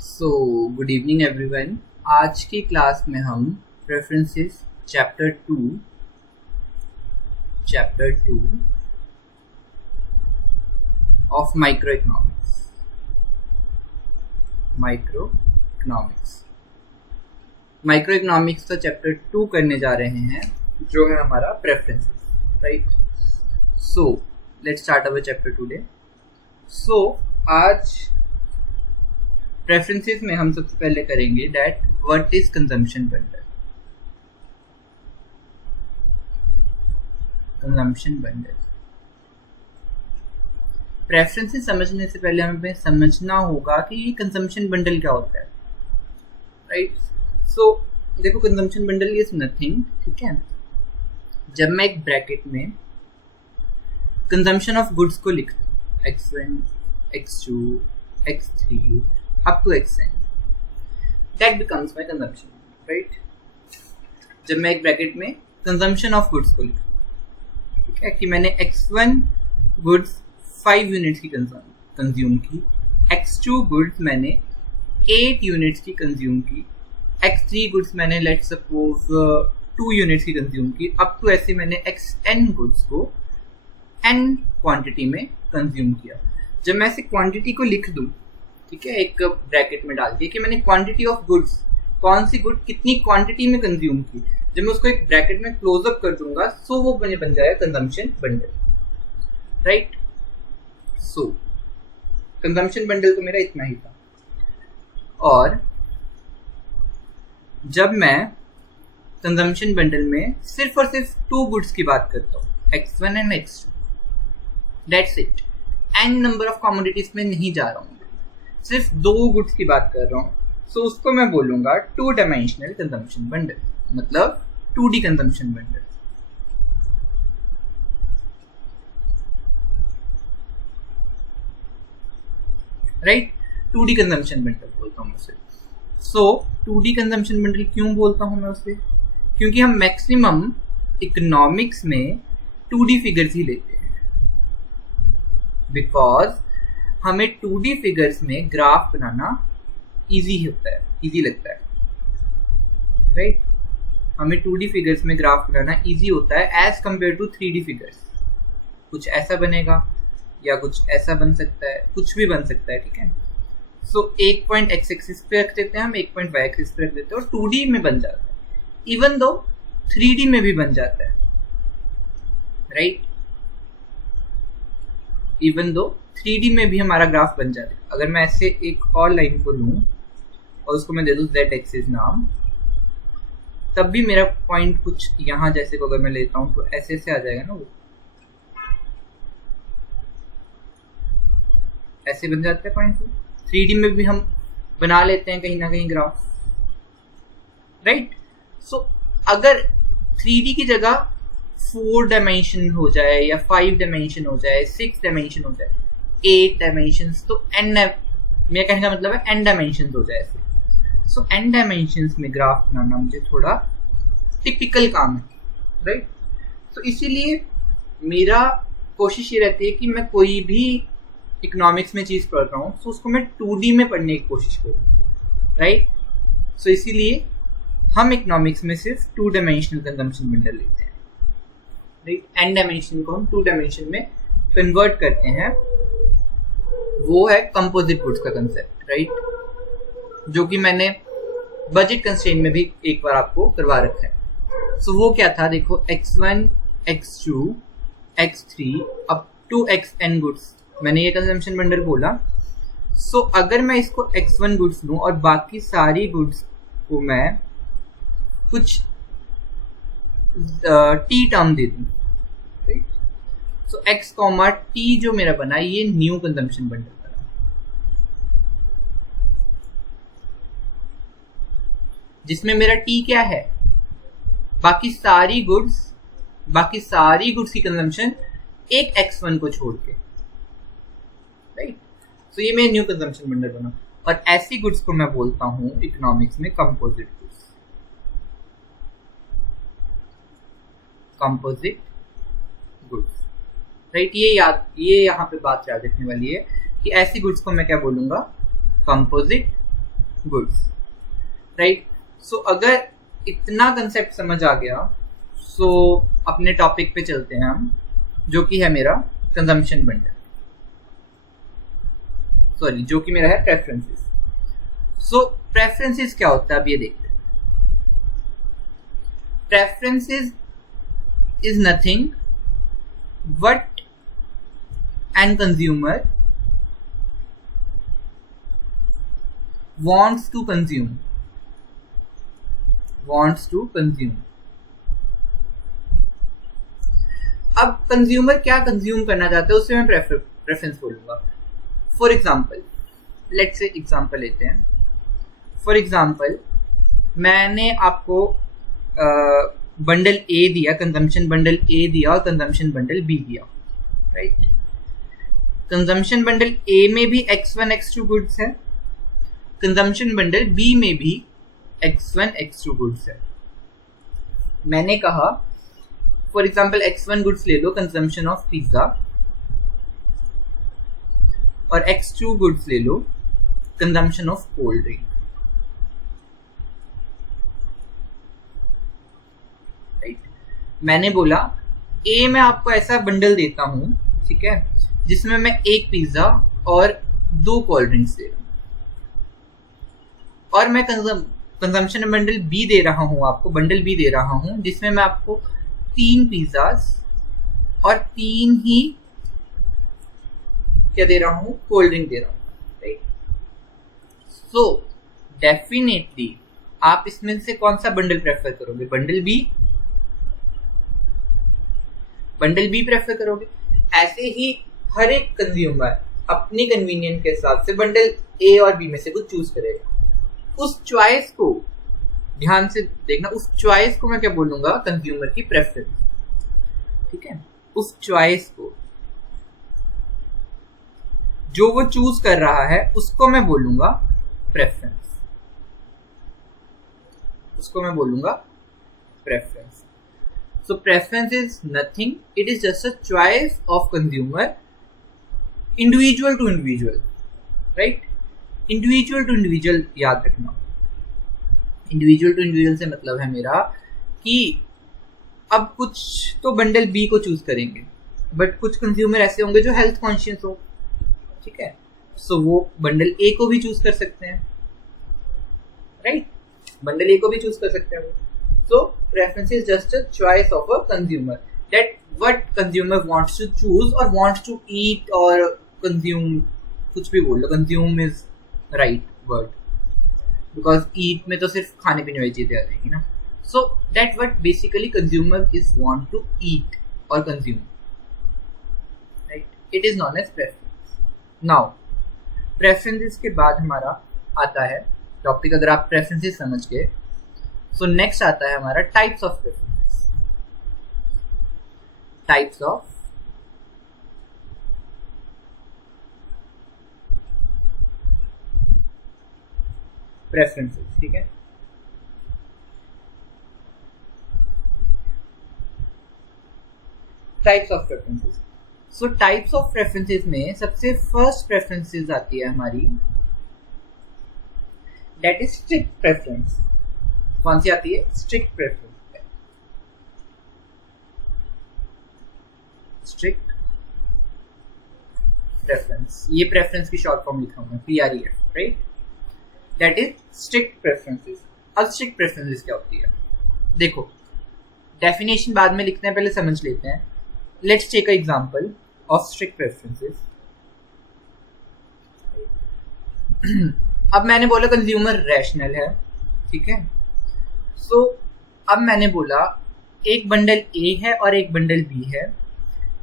So good evening everyone. आज की class में हम preferences chapter two of microeconomics का चैप्टर 2 करने जा रहे हैं, जो है हमारा preferences, right. So let's start our chapter today. So आज प्रेफरेंसेस में हम सबसे पहले करेंगे that what is consumption bundle. Preferences समझने से पहले हमें समझना होगा कि ये कंजम्पशन बंडल क्या होता है, राइट। सो देखो, कंजम्पशन बंडल इज नथिंग, ठीक है। जब मैं एक ब्रैकेट में कंजम्पशन ऑफ गुड्स को लिखता हूँ x1, x2, x3 up to xn, that becomes my consumption, right? जब मैं एक ब्रैकेट में कंजम्पशन ऑफ गुड्स को लिखता हूँ, ठीक है, कि मैंने x1 गुड्स 5 यूनिट्स की कंज्यूम की, x2 गुड्स मैंने 8 यूनिट्स की कंज्यूम की, x3 गुड्स मैंने लेट्स सपोज 2 यूनिट्स की कंज्यूम की, अप टू ऐसे मैंने xn गुड्स को n क्वांटिटी में कंज्यूम किया। जब मैं ऐसे क्वांटिटी को लिख दूं, ठीक है, एक ब्रैकेट में डाल के कि मैंने क्वांटिटी ऑफ गुड्स, कौन सी गुड कितनी क्वांटिटी में कंज्यूम की, जब मैं उसको एक ब्रैकेट में क्लोज अप कर दूंगा, सो वो बन जाएगा कंजम्पशन बंडल, राइट। सो कंजम्पशन बंडल तो मेरा इतना ही था। और जब मैं कंजम्पशन बंडल में सिर्फ और सिर्फ 2 गुड्स की बात करता हूँ, x1 and x2, that's it, n number of commodities में नहीं जा रहा हूँ, सिर्फ 2 गुड्स की बात कर रहा हूँ, सो उसको मैं बोलूंगा 2 डायमेंशनल कंजम्पशन बंडल, मतलब 2D consumption bundle, right. 2D consumption bundle बोलता हूँ उसे। सो 2D कंजम्पशन बंडल क्यों बोलता हूँ मैं उसे? क्योंकि हम मैक्सिमम इकोनॉमिक्स में 2D फिगर्स ही लेते हैं, बिकॉज हमें 2D फिगर्स में ग्राफ बनाना इजी लगता है, राइट। हमें 2D फिगर्स में ग्राफ बनाना इजी होता है as compared to 3D figures. कुछ ऐसा बनेगा या कुछ ऐसा बन सकता है, कुछ भी बन सकता है, ठीक है। सो एक पॉइंट x एक्सिस पे रख देते हैं, हम एक पॉइंट y एक्सिस पे रख देते हैं और 2D में बन जाता है, इवन दो 3D में भी बन जाता है, राइट। इवन दो 3D में भी हमारा ग्राफ बन जाता है। अगर मैं ऐसे एक और लाइन को लूं और उसको मैं दे दूं z एक्सिस नाम, तब भी मेरा पॉइंट कुछ यहाँ जैसे को अगर मैं लेता हूं तो ऐसे आ जाएगा ना, वो ऐसे बन जाता है पॉइंट। 3D में भी हम बना लेते हैं कहीं ना कहीं ग्राफ, राइट। सो अगर 3D की जगह 4 डायमेंशन हो जाए या 5 डायमेंशन हो जाए, 6 डायमेंशन हो जाए, 8 डायमेंशंस, तो मेरा कहने का मतलब है n डायमेंशंस हो जाए ऐसे। सो n डायमेंशंस में ग्राफ बनाना मुझे थोड़ा टिपिकल काम है, राइट। सो इसीलिए मेरा कोशिश ये रहती है कि मैं कोई भी इकोनॉमिक्स में चीज पढ़ रहा हूँ तो उसको मैं 2D में पढ़ने की कोशिश करूँ, राइट। सो इसीलिए हम इकोनॉमिक्स में सिर्फ 2 डायमेंशनल कंजम्पशन बंडल लेते हैं, राइट। n डायमेंशन को हम 2 डायमेंशन में कन्वर्ट करते हैं, वो है कंपोजिट गुड्स का कंसेप्ट, राइट, जो कि मैंने बजट कंस्ट्रेंट में भी एक बार आपको करवा रखा है। सो वो क्या था, देखो, x1, x2, x3 up to xn goods, मैंने ये कंजम्पशन बंडल बोला। सो अगर मैं इसको x1 गुड्स लूं और बाकी सारी गुड्स को मैं कुछ t टर्म दे दूं, राइट। सो x, t जो मेरा बना, ये न्यू कंजम्पशन बंडल बना, जिसमें मेरा t क्या है, बाकी सारी गुड्स की कंजम्पशन एक x1 को छोड़ के, राइट। सो ये मेरा न्यू कंजम्पशन बंडल बना, और ऐसी गुड्स को मैं बोलता हूं इकोनॉमिक्स में कंपोजिट गुड्स, राइट। ये यहाँ पे बात याद रखने वाली है कि ऐसी गुड्स को मैं क्या बोलूंगा, कंपोजिट गुड्स, राइट। सो अगर इतना कंसेप्ट समझ आ गया, सो अपने टॉपिक पे चलते हैं हम, जो कि है मेरा कंजम्पशन बंडल, सॉरी जो कि मेरा है प्रेफरेंसेस। सो प्रेफरेंसेस क्या होता है अब ये देखते हैं। Preferences is nothing but an consumer wants to consume अब कंज्यूमर क्या कंज्यूम करना चाहता है उससे मैं प्रेफरेंस बोलूंगा। For example, let's say example लेते हैं। फॉर एग्जाम्पल, मैंने आपको बंडल ए दिया, कंजम्पशन बंडल ए दिया और कंजम्पशन बंडल बी दिया, राइट। कंजम्पशन बंडल ए में भी x1 x2 गुड्स है, कंजम्पशन बंडल बी में भी x1 x2 गुड्स है। मैंने कहा फॉर एग्जाम्पल x1 गुड्स ले लो, कंजम्पशन ऑफ पिज्जा, और x2 गुड्स ले लो, consumption of cold drink, right. मैंने बोला ए में आपको ऐसा बंडल देता हूं, ठीक है, जिसमें मैं एक पिज्जा और 2 कोल्ड ड्रिंक्स दे रहा हूं, और मैं कंजम्पशन बंडल बी दे रहा हूं आपको, बंडल बी दे रहा हूं जिसमें मैं आपको 3 पिज्जास और 3 ही क्या दे रहा हूं, कोल्ड ड्रिंक दे रहा हूं, राइट। सो डेफिनेटली आप इसमें से कौन सा बंडल प्रेफर करोगे? बंडल बी प्रेफर करोगे। ऐसे ही हर एक कंज्यूमर अपनी कन्वीनियंस के हिसाब से बंडल ए और बी में से कुछ चूज करेगा। उस चॉइस को ध्यान से देखना, उस चॉइस को मैं क्या बोलूंगा? कंज्यूमर की प्रेफरेंस, ठीक है। उस चॉइस को जो वो चूज कर रहा है उसको मैं बोलूंगा प्रेफरेंस, उसको मैं बोलूंगा preference. So preference is nothing, it is just a choice of consumer, individual to individual, right. Individual to individual याद रखना। इंडिविजुअल टू इंडिविजुअल से मतलब है मेरा कि अब कुछ तो बंडल बी को चूज करेंगे, बट कुछ कंज्यूमर ऐसे होंगे जो हेल्थ कॉन्शियस हो, ठीक है, सो वो बंडल ए को भी चूज कर सकते हैं, राइट। बंडल ए को भी चूज कर सकते हैं। So preference is just a choice of a consumer, that what consumer wants to choose और वांट्स टू ईट और कंज्यूम, कुछ भी बोल लो, consume is right word, because eat में तो सिर्फ खाने पीने वाली चीजें आ जाएगी ना। So that what basically consumer is want to eat और consume, right. It is known as preference. Now preferences के बाद हमारा आता है टॉपिक, अगर आप प्रेफरेंसेस समझ गए, सो नेक्स्ट आता है हमारा types of preferences. Types of preferences, ठीक है। Types of preferences. So types of preferences में सबसे फर्स्ट प्रेफरेंसेस आती है हमारी, दैट इज स्ट्रिक्ट प्रेफरेंस। कौन सी आती है? Strict preference. स्ट्रिक्ट प्रेफरेंस, ये प्रेफरेंस की शॉर्ट फॉर्म लिखा हूं मैं, PREF, right. That is strict preferences. अब स्ट्रिक्ट प्रेफरेंसेस क्या होती है? देखो, डेफिनेशन बाद में लिखते हैं, पहले समझ लेते हैं। Let's take a example of strict preferences. अब मैंने बोला कंज्यूमर रैशनल है, ठीक है। सो अब मैंने बोला एक बंडल ए है और एक बंडल बी है।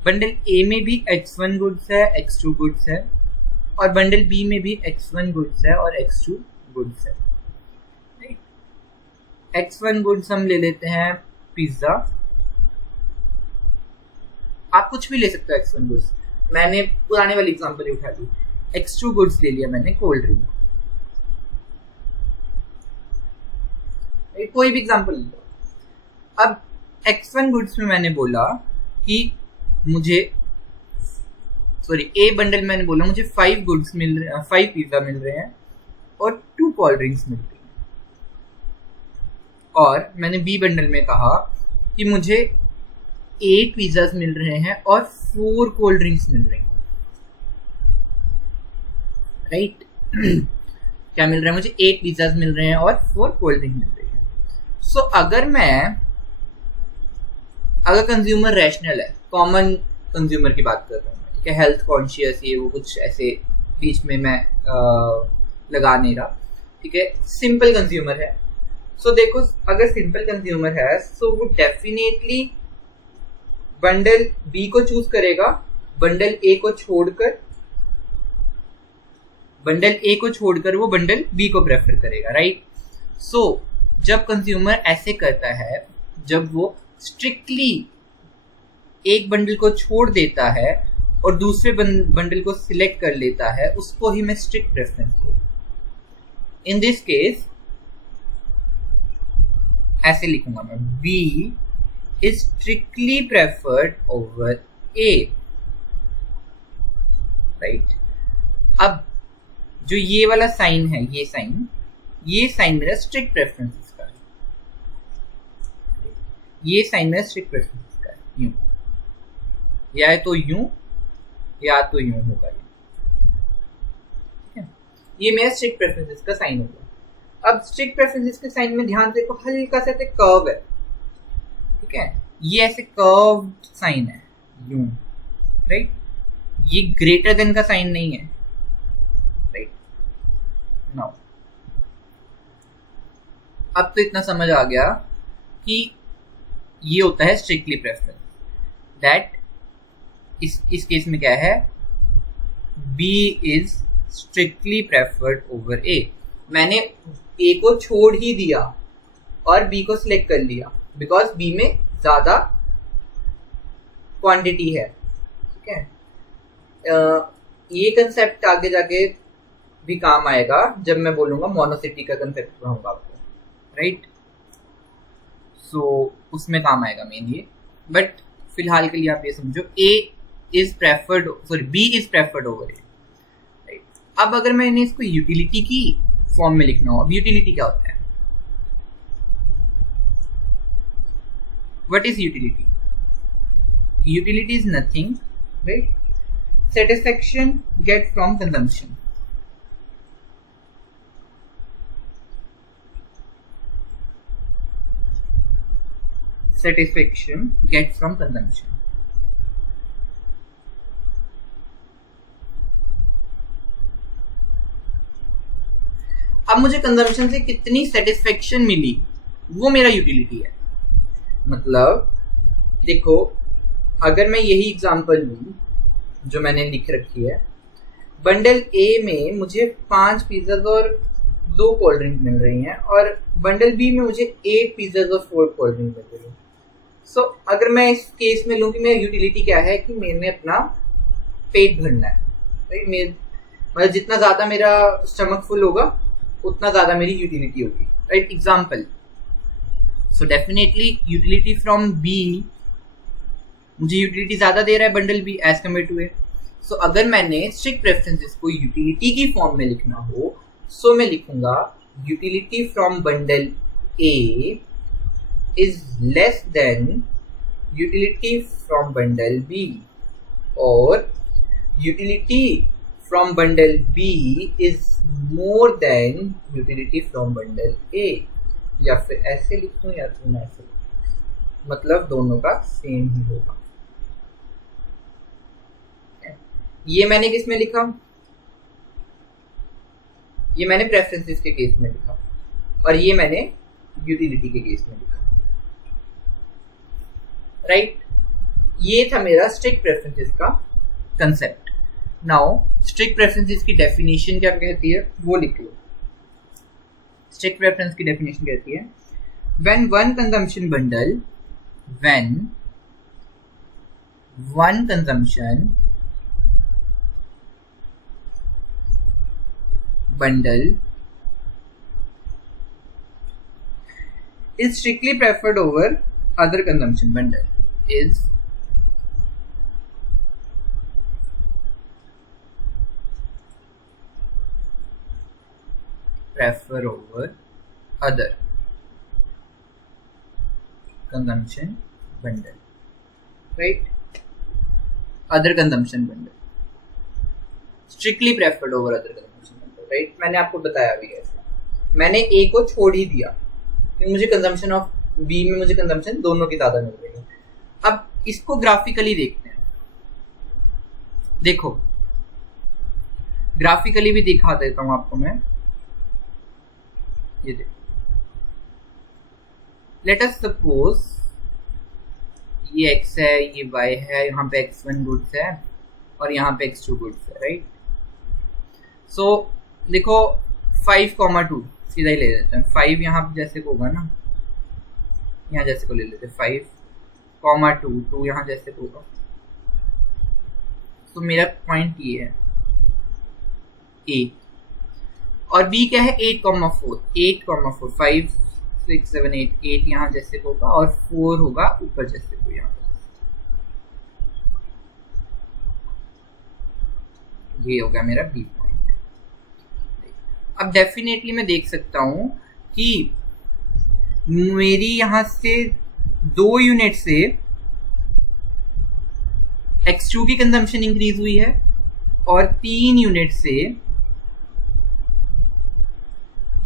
बंडल ए में भी x1 गुड्स है, x2 गुड्स है, और बंडल बी में भी x1 गुड्स है और x2 गुड्स है। x1 गुड्स हम ले लेते हैं पिज्जा, आप कुछ भी ले सकते हो x1 गुड्स, मैंने पुराने वाली एग्जांपल ही उठा ली। x2 गुड्स ले लिया मैंने कोल्ड ड्रिंक, कोई भी एग्जांपल ले लो। अब x1 गुड्स में मैंने बोला कि मुझे, सॉरी, ए बंडल मैंने बोला मुझे 5 गुड्स मिल रहे हैं, 5 पिज्जा मिल रहे हैं और 2 कोल्ड ड्रिंक्स मिल रही हैं, और मैंने बी बंडल में कहा कि मुझे 8 पिज्जाज मिल रहे हैं और 4 कोल्ड ड्रिंक्स मिल रही हैं, राइट। क्या मिल रहा है मुझे? 8 पिज्जाज मिल रहे हैं और 4 कोल्ड ड्रिंक मिल रही है। सो अगर कंज्यूमर रैशनल है, कॉमन कंज्यूमर की बात कर रहा हूँ, ठीक है, हेल्थ कॉन्शियस, ये वो कुछ ऐसे बीच में मैं लगा नहीं रहा, ठीक है, सिंपल कंज्यूमर है। सो देखो, अगर सिंपल कंज्यूमर है सो वो डेफिनेटली बंडल बी को चूज करेगा, बंडल ए को छोड़कर वो बंडल बी को प्रेफर करेगा, राइट। सो जब कंज्यूमर ऐसे करता है, जब वो स्ट्रिक्टली एक बंडल को छोड़ देता है और दूसरे बंडल को सिलेक्ट कर लेता है, उसको ही मैं स्ट्रिक्ट प्रेफरेंस दूंगा। इन दिस केस ऐसे लिखूंगा मैं, B is strictly preferred over A, right. अब जो ये वाला साइन है, ये साइन मेरा स्ट्रिक्ट प्रेफरेंस का है, ये साइन मेरा स्ट्रिक्ट प्रेफरेंस का है, यूं या तो यूं या तो यूं होगा, ठीक है। ये मेरा स्ट्रिक्ट प्रेफरेंस का साइन होगा। अब स्ट्रिक्ट प्रेफरेंस के साइन में ध्यान से देखो, हल्का सा कर्व है, ठीक है, ये ऐसे कर्व साइन है, यूं, राइट। ये ग्रेटर देन का साइन नहीं है, राइट। नाउ अब तो इतना समझ आ गया कि ये होता है स्ट्रिक्टली प्रेफरेंस, दैट इस केस में क्या है, B is strictly preferred over A। मैंने A को छोड़ ही दिया और B को सिलेक्ट कर लिया, बिकॉज B में ज्यादा क्वांटिटी है, ठीक है। ये कंसेप्ट आगे जाके भी काम आएगा जब मैं बोलूंगा मोनोसिटी का कंसेप्ट पढ़ाऊंगा आपको, राइट। सो उसमें काम आएगा मेन ये, बट फिलहाल के लिए आप ये समझो B is preferred over A, right. अब अगर मैंने इसको यूटिलिटी की फॉर्म में लिखना हो, अब यूटिलिटी क्या होता है? What is utility? Utility is nothing, right, satisfaction get from consumption. Satisfaction get from consumption. अब मुझे कंजम्पशन से कितनी सेटिस्फेक्शन मिली वो मेरा यूटिलिटी है। मतलब देखो, अगर मैं यही एग्जांपल लूं जो मैंने लिख रखी है, बंडल ए में मुझे 5 पिज्जाज और 2 कोल्ड ड्रिंक मिल रही हैं, और बंडल बी में मुझे 8 पिज्जाज और 4 कोल्ड ड्रिंक मिल रही है। सो अगर मैं इस केस में लूं कि मेरा यूटिलिटी क्या है, कि मैंने अपना पेट भरना है, राइट। मतलब जितना ज्यादा मेरा स्टमक फुल होगा उतना ज्यादा मेरी यूटिलिटी होगी, right. Example, so definitely utility from B, मुझे यूटिलिटी ज्यादा दे रहा है bundle B as compared to A. So अगर मैंने स्ट्रिक्ट प्रेफरेंसेस को यूटिलिटी की फॉर्म में लिखना हो, सो मैं लिखूंगा utility from bundle A is less than utility from bundle B, और utility from bundle B is more than utility from bundle A. या फिर ऐसे लिखूं या फिर मैं ऐसे लिखूं, मतलब दोनों का सेम ही होगा। ये मैंने किस में लिखा? ये मैंने प्रेफरेंसेस के केस में लिखा, और ये मैंने यूटिलिटी के केस में लिखा, राइट। ये था मेरा स्ट्रिक्ट प्रेफरेंसेस का कंसेप्ट। नाउ स्ट्रिक्ट प्रेफरेंसेस की डेफिनेशन क्या कहती है वो लिख लो। स्ट्रिक्ट प्रेफरेंस की डेफिनेशन कहती है, when one consumption bundle is strictly preferred over other consumption bundle is prefer over other consumption bundle, right? Other consumption bundle, strictly preferred over other consumption bundle, right? मैंने आपको बताया भी ऐसे, मैंने A को छोड़ ही दिया क्योंकि मुझे कंजम्पशन ऑफ B में मुझे कंजम्पशन दोनों की ज्यादा मिल रही है। अब इसको ग्राफिकली देखते हैं, देखो ग्राफिकली भी दिखा देता हूं आपको मैं, ये देखो, लेट अस सपोज ये x है, ये y है, यहाँ पे x1 गुड्स है और यहाँ पे x2 गुड्स है, राइट? सो देखो 5,2 सीधा ही ले लेते हैं, 5 यहाँ पे जैसे को होगा ना, यहाँ जैसे को ले लेते हैं 5,2, 2 यहाँ जैसे को होगा। तो मेरा पॉइंट ये है A, और B क्या है 8,4, 8,4, 5, 6, 7, 8 यहाँ जैसे को होगा और 4 होगा ऊपर जैसे को यहाँ पर, ये होगा मेरा B पॉइंट। अब डेफिनेटली मैं देख सकता हूं कि मेरी यहां से 2 यूनिट से x2 की कंजम्पशन इंक्रीज हुई है और 3 यूनिट से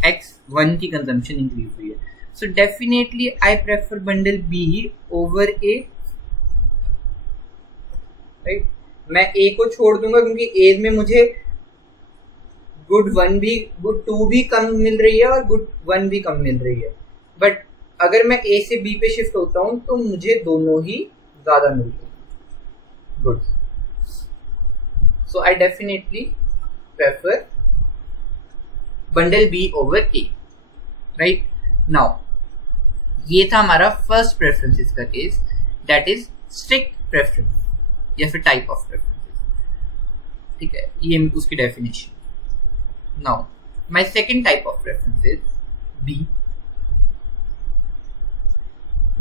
x1 की कंजम्पशन इंक्रीज हुई है। So definitely I prefer bundle B over A, right? मैं A को छोड़ दूंगा क्योंकि A में मुझे गुड 1 भी, गुड 2 भी कम मिल रही है और गुड 1 भी कम मिल रही है, बट अगर मैं A से B पे शिफ्ट होता हूं तो मुझे दोनों ही ज्यादा मिलते हैं good. So I definitely prefer bundle B over A, right? Now ये था हमारा फर्स्ट प्रेफरेंसेस का case, that is strict preference या फिर टाइप ऑफ प्रेफरेंसेस, ठीक है? ये उसकी definition. Now my second type of preference is B,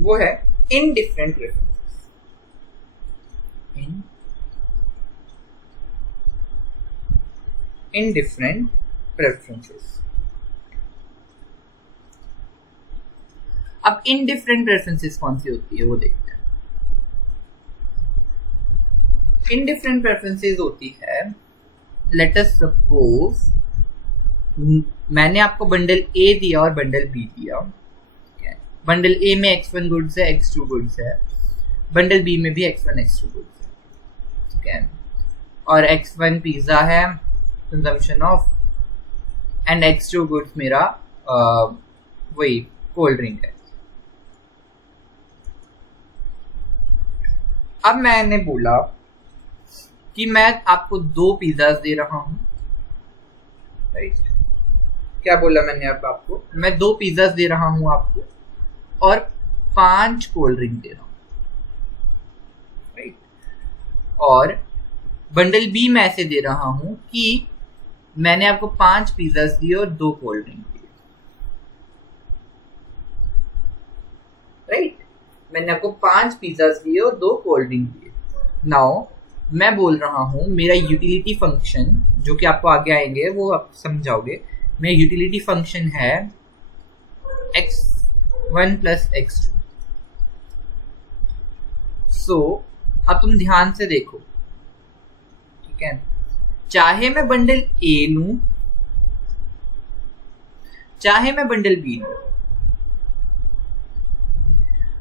वो है इनडिफरेंट प्रेफरेंसेस। Indifferent preferences. अब इनडिफरेंट प्रेफरेंसेस कौन सी होती है वो देखते हैं। इनडिफरेंट प्रेफरेंसेस होती है, लेट अस सपोज मैंने आपको बंडल A दिया और बंडल B दिया, बंडल A में x1 गुड्स है, x2 गुड्स है, बंडल B में भी x1 x2 गुड्स है, ठीक है? और x1 पिज्जा है consumption of, and x2 goods मेरा वही कोल्ड ड्रिंक है। अब मैंने बोला कि मैं आपको 2 पिज्जाज दे रहा हूं, राइट? क्या बोला मैंने अब आपको? मैं 2 पिज्जाज दे रहा हूं आपको और 5 कोल्ड ड्रिंक दे रहा हूं, राइट? और बंडल B मैं ऐसे दे रहा हूं कि मैंने आपको 5 पिज्जाज दिए और 2 कोल्ड ड्रिंक दिए, राइट? मैंने आपको 5 पिज्जाज दिए और 2 कोल्ड ड्रिंक दिए। नाउ मैं बोल रहा हूं मेरा यूटिलिटी फंक्शन, जो कि आपको आगे आएंगे वो आप समझाओगे, मेरा यूटिलिटी फंक्शन है x1 प्लस x2। सो अब तुम ध्यान से देखो, ठीक है? चाहे मैं बंडल A लूं, चाहे मैं बंडल B लूं,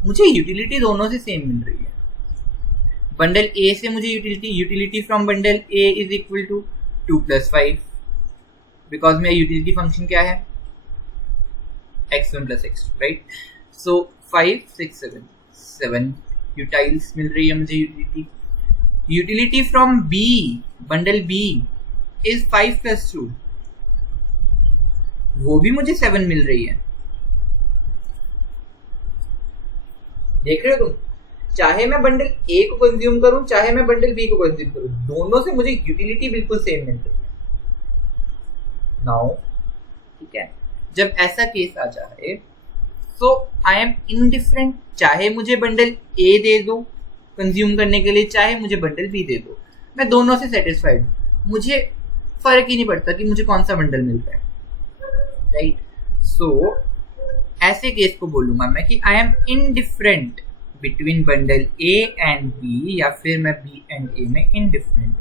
मुझे यूटिलिटी दोनों से सेम मिल रही है। बंडल A से मुझे utility from bundle A is equal to 2 + 5, because मेरा यूटिलिटी फंक्शन क्या है x1 + x2, राइट? सो 5, 6, 7 यूटाइल्स मिल रही है मुझे utility. Utility from B, bundle B is 5 + 2, वो भी मुझे 7 मिल रही है। देख रहे हो तुम? चाहे मैं बंडल A को कंज्यूम करूं, चाहे मैं बंडल B को कंज्यूम करूं, दोनों से मुझे यूटिलिटी बिल्कुल सेम मिल रही है। नाउ ठीक है, जब ऐसा केस आ जाए सो आई एम इनडिफरेंट, चाहे मुझे बंडल A दे दो कंज्यूम करने के लिए, चाहे मुझे बंडल B दे दो, मैं दोनों से सेटिस्फाइड हूं। मुझे फर्क ही नहीं पड़ता कि मुझे कौन सा बंडल मिल रहा है, राइट। सो ऐसे केस को बोलूंगा मैं कि I am indifferent between bundle A and B, या फिर मैं बी एंड ए में इनडिफरेंट,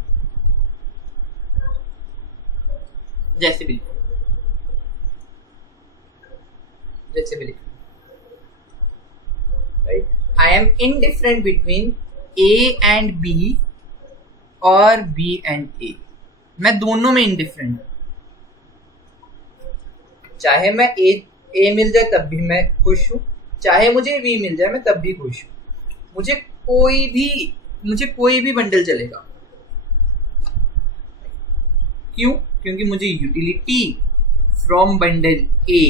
जैसे भी लिखो, right. I am indifferent between A and B और बी एंड ए, मैं दोनों में इनडिफरेंट, चाहे मैं ए मिल जाए तब भी मैं खुश हूं, चाहे मुझे बी मिल जाए मैं तब भी खुश हूं, मुझे कोई भी बंडल चलेगा। क्यों? क्योंकि मुझे utility from bundle A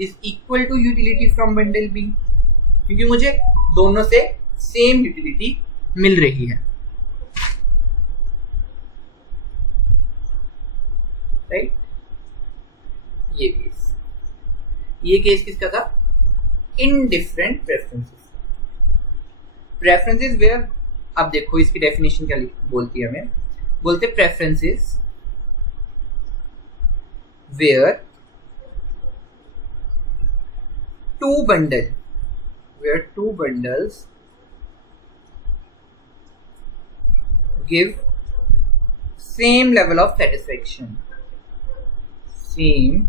is equal to utility from bundle B, क्योंकि मुझे दोनों से सेम यूटिलिटी मिल रही है, राइट। ये केस किसका था? Indifferent preferences. प्रेफरेंसेस वेयर, अब देखो इसकी डेफिनेशन क्या बोलती है, हमें बोलते preferences where two bundles give same level of satisfaction, same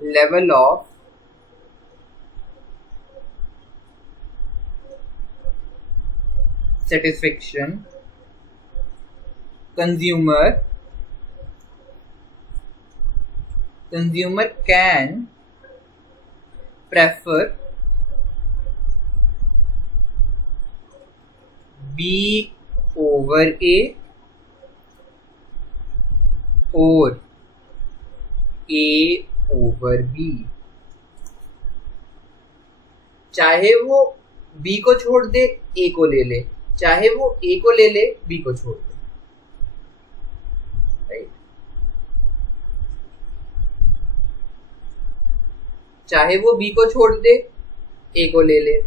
level of satisfaction, consumer can prefer B over A or A over B, चाहे वो B को छोड़ दे A को ले ले, चाहे वो A को ले ले B को छोड़ दे, राइट। चाहे वो B को छोड़ दे A को ले ले,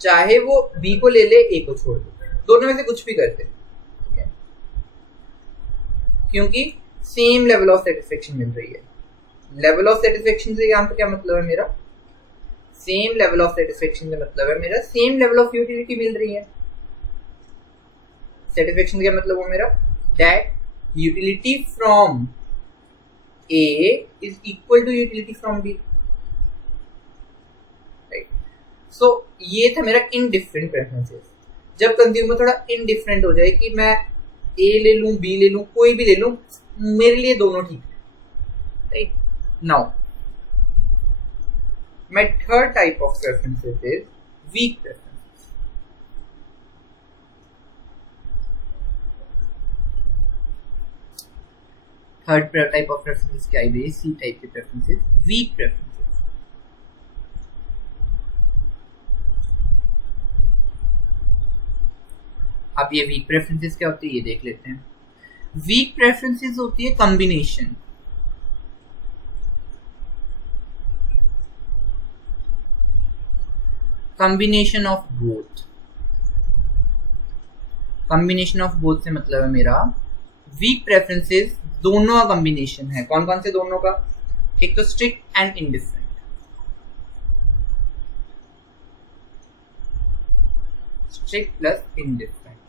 चाहे वो B को ले ले A को छोड़ दे, दोनों में से कुछ भी करते, क्योंकि सेम लेवल ऑफ सेटिस्फेक्शन मिल रही है। लेवल ऑफ सेटिस्फेक्शन से यहाँ पे क्या मतलब है मेरा? सेम लेवल ऑफ सेटिस्फेक्शन का मतलब है मेरा सेम लेवल ऑफ यूटिलिटी मिल रही है। सेटिस्फेक्शन का मतलब वो मेरा that utility from A is equal to utility from B, right. So ये था मेरा इनडिफरेंट प्रेफरेंसेस। जब कंज्यूमर थोड़ा इनडिफरेंट हो जाए कि मैं A ले लूं B ले लूं कोई भी ले लूं, मेरे लिए दोनों ठीक है, right. Now my third type of preferences is weak preferences. Third type of preferences क्या है? C type के preferences, weak preferences. अब ये weak preferences क्या होती है ये देख लेते हैं। weak preferences होती है combination, combination of both। combination of both से मतलब है मेरा weak preferences दोनों का combination है। कौन कौन से दोनों का? एक तो strict and indifferent, strict plus indifferent,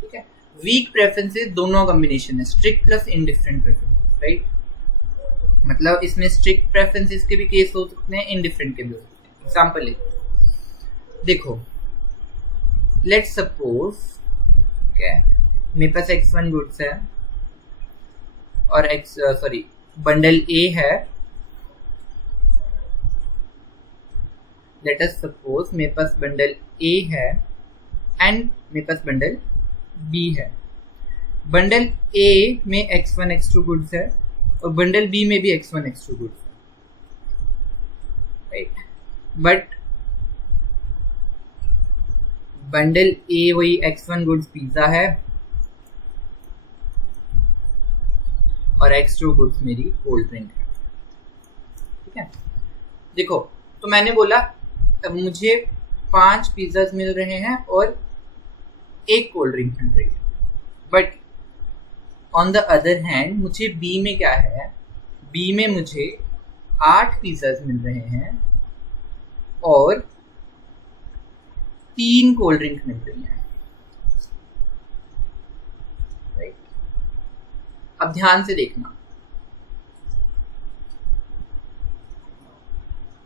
ठीक है। weak preferences दोनों का combination है, strict plus indifferent preferences, right। मतलब इसमें स्ट्रिक्ट प्रेफरेंसेस के भी केस हो सकते हैं, इनडिफरेंट के भी हो सकते हैं। एग्जांपल देखो, लेट्स सपोज मेरे पास X1 गुड्स है और बंडल A है। लेट अस सपोज मेरे पास बंडल A है एंड मेरे पास बंडल B है। बंडल A में X1 X2 गुड्स है और बंडल बी में भी X1 X2 goods, right. But bundle A वही X1 गुड्स पिज्जा है और X2 गुड्स मेरी कोल्ड ड्रिंक है, ठीक है। देखो, तो मैंने बोला मुझे 5 पिज्जाज मिल रहे हैं और 1 कोल्ड ड्रिंक मिल रही है, but on the other hand मुझे बी में क्या है, बी में मुझे 8 पिज़्ज़ाज मिल रहे हैं और 3 कोल्ड ड्रिंक मिल रही हैं। राइट, अब ध्यान से देखना,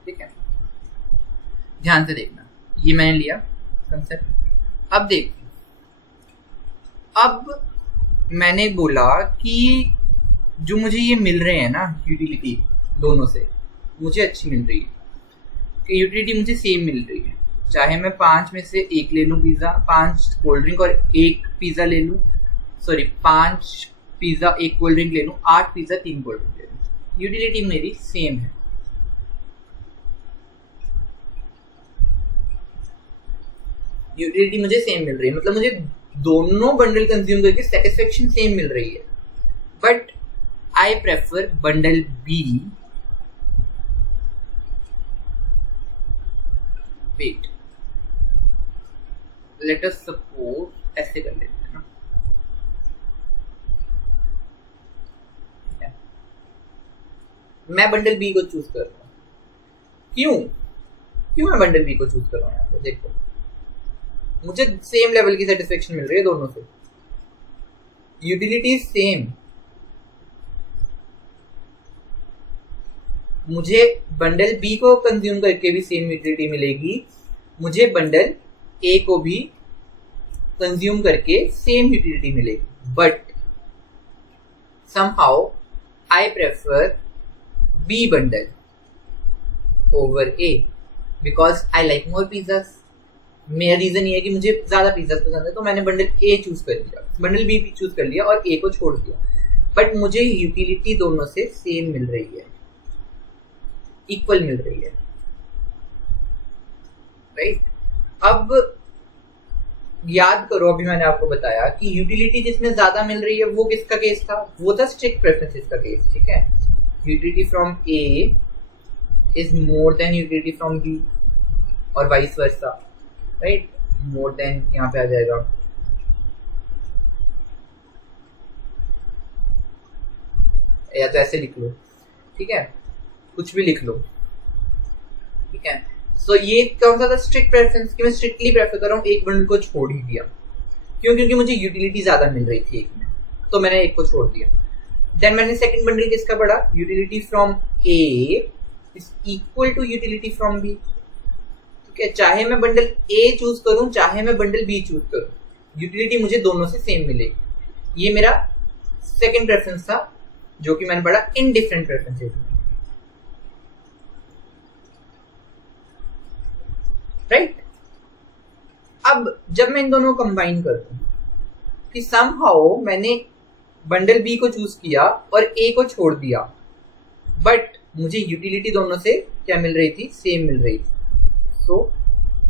ठीक है, ध्यान से देखना, ये मैंने लिया कंसेप्ट। अब देखो, अब मैंने बोला कि जो मुझे ये मिल रहे हैं ना यूटिलिटी दोनों से, मुझे अच्छी मिल रही है कि यूटिलिटी मुझे सेम मिल रही है, चाहे मैं 5 में से 1 ले लूँ पिज़्ज़ा, 5 कोल्ड ड्रिंक और 1 पिज़्ज़ा ले लूँ, सॉरी 5 पिज़्ज़ा 1 कोल्ड ड्रिंक ले लूँ, 8 पिज़्ज़ा 3 कोल्ड ड्रिंक ले लूँ, यूटिलिटी मेरी सेम है। यूटिलिटी मुझे सेम मिल रही है, मतलब मुझे दोनों बंडल कंज्यूम करके सेटिस्फेक्शन सेम मिल रही है, but I prefer bundle B. Wait, let us suppose ऐसे कर लेते हैं ना, मैं बंडल बी को चूज कर रहा हूँ। क्यों मैं बंडल बी को चूज कर रहा हूँ? यहाँ पे देखो, मुझे सेम लेवल की सेटिस्फेक्शन मिल रही है दोनों से, यूटिलिटी सेम। मुझे बंडल बी को कंज्यूम करके भी सेम यूटिलिटी मिलेगी, मुझे बंडल ए को भी कंज्यूम करके सेम यूटिलिटी मिलेगी, but somehow I prefer B bundle over A because I like more pizzas. मेरा रीजन ये है कि मुझे ज्यादा पिज्जा पसंद है, तो मैंने बंडल ए चूज कर लिया, बंडल बी चूज कर लिया और ए को छोड़ दिया, बट मुझे यूटिलिटी दोनों से सेम मिल रही है, इक्वल मिल रही है, राइट। अब याद करो, अभी मैंने आपको बताया कि यूटिलिटी जिसमें ज्यादा मिल रही है वो किसका केस था, वो था स्ट्रिक्ट प्रेफरेंसेस का केस, ठीक है। Utility from A is more than utility from B और vice versa, right. More than यहाँ पे आ जाएगा, या तो ऐसे लिख लो, ठीक है, कुछ भी लिख लो, ठीक है। सो ये कौन सा था, स्ट्रिक्ट प्रेफरेंस, कि मैं स्ट्रिक्टली प्रेफर कर रहा हूँ, एक बंडल को छोड़ ही दिया, क्यों, क्योंकि मुझे यूटिलिटी ज्यादा मिल रही थी एक में, तो मैंने एक को छोड़ दिया। देन मैंने सेकंड बंडल किसका पढ़ा, utility from A is equal to utility from B, ठीक है। चाहे मैं बंडल ए चूज करूं, चाहे मैं बंडल बी चूज करूं, यूटिलिटी मुझे दोनों से सेम मिलेगी। ये मेरा सेकंड प्रेफरेंस था, जो कि मैंने पढ़ा इन डिफरेंट प्रेफरेंसेस में, राइट। अब जब मैं इन दोनों को कंबाइन करता हूं कि समहाउ मैंने बंडल बी को चूज किया और ए को छोड़ दिया, बट मुझे यूटिलिटी दोनों से क्या मिल रही थी, सेम मिल रही थी। सो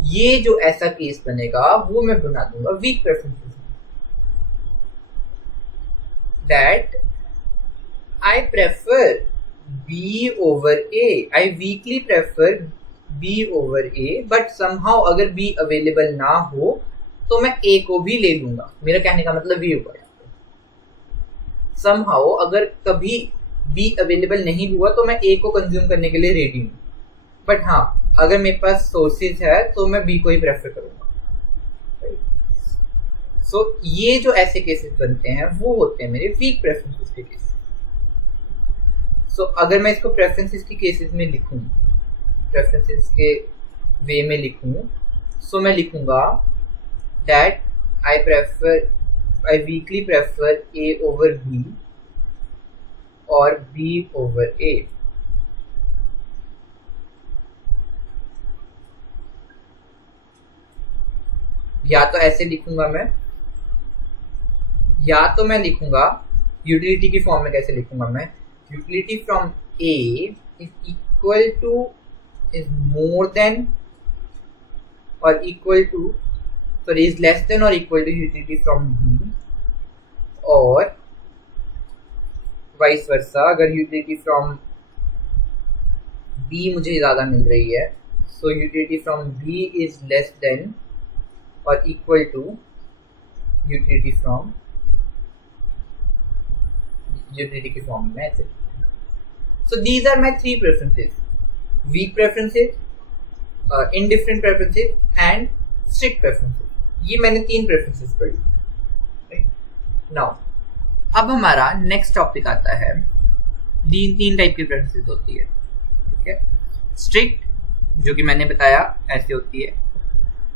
ये जो ऐसा केस बनेगा वो मैं बना दूंगा weak preferences, that I prefer B over A, I weakly prefer B over A, but somehow अगर बी अवेलेबल ना हो तो मैं ए को भी ले लूंगा। मेरा कहने का मतलब ये होगा, समहाउ अगर कभी बी अवेलेबल नहीं हुआ तो मैं ए को कंज्यूम करने के लिए रेडी हूँ, बट हाँ अगर मेरे पास सोर्सेज है तो मैं बी को ही प्रेफर करूंगा। सो ये जो ऐसे केसेस बनते हैं वो होते हैं मेरे वीक प्रेफरेंसेस के केसेस। सो अगर मैं इसको प्रेफरेंसेस के केसेस में लिखूं, प्रेफरेंसेस के वे में लिखूं, सो मैं लिखूंगा that I weakly prefer A over B और बी ओवर ए। या तो ऐसे लिखूंगा मैं, या तो मैं लिखूंगा यूटिलिटी की फॉर्म में। कैसे लिखूंगा मैं, utility from A is equal to, is more than और equal to, sorry is less than और equal to utility from B, और वाइस वर्सा। अगर यूटिलिटी फ्रॉम बी मुझे ज्यादा मिल रही है, so utility from B is less than और equal to utility from utility के फॉर्म में ऐसे। So these are my 3 preferences, weak preferences, indifferent preferences and strict preferences। ये मैंने 3 प्रेफरेंसेस पढ़ी। नाउ अब हमारा नेक्स्ट टॉपिक आता है, 3 टाइप की प्रेफरेंसेस होती है, ठीक है। स्ट्रिक्ट, जो कि मैंने बताया ऐसे होती है।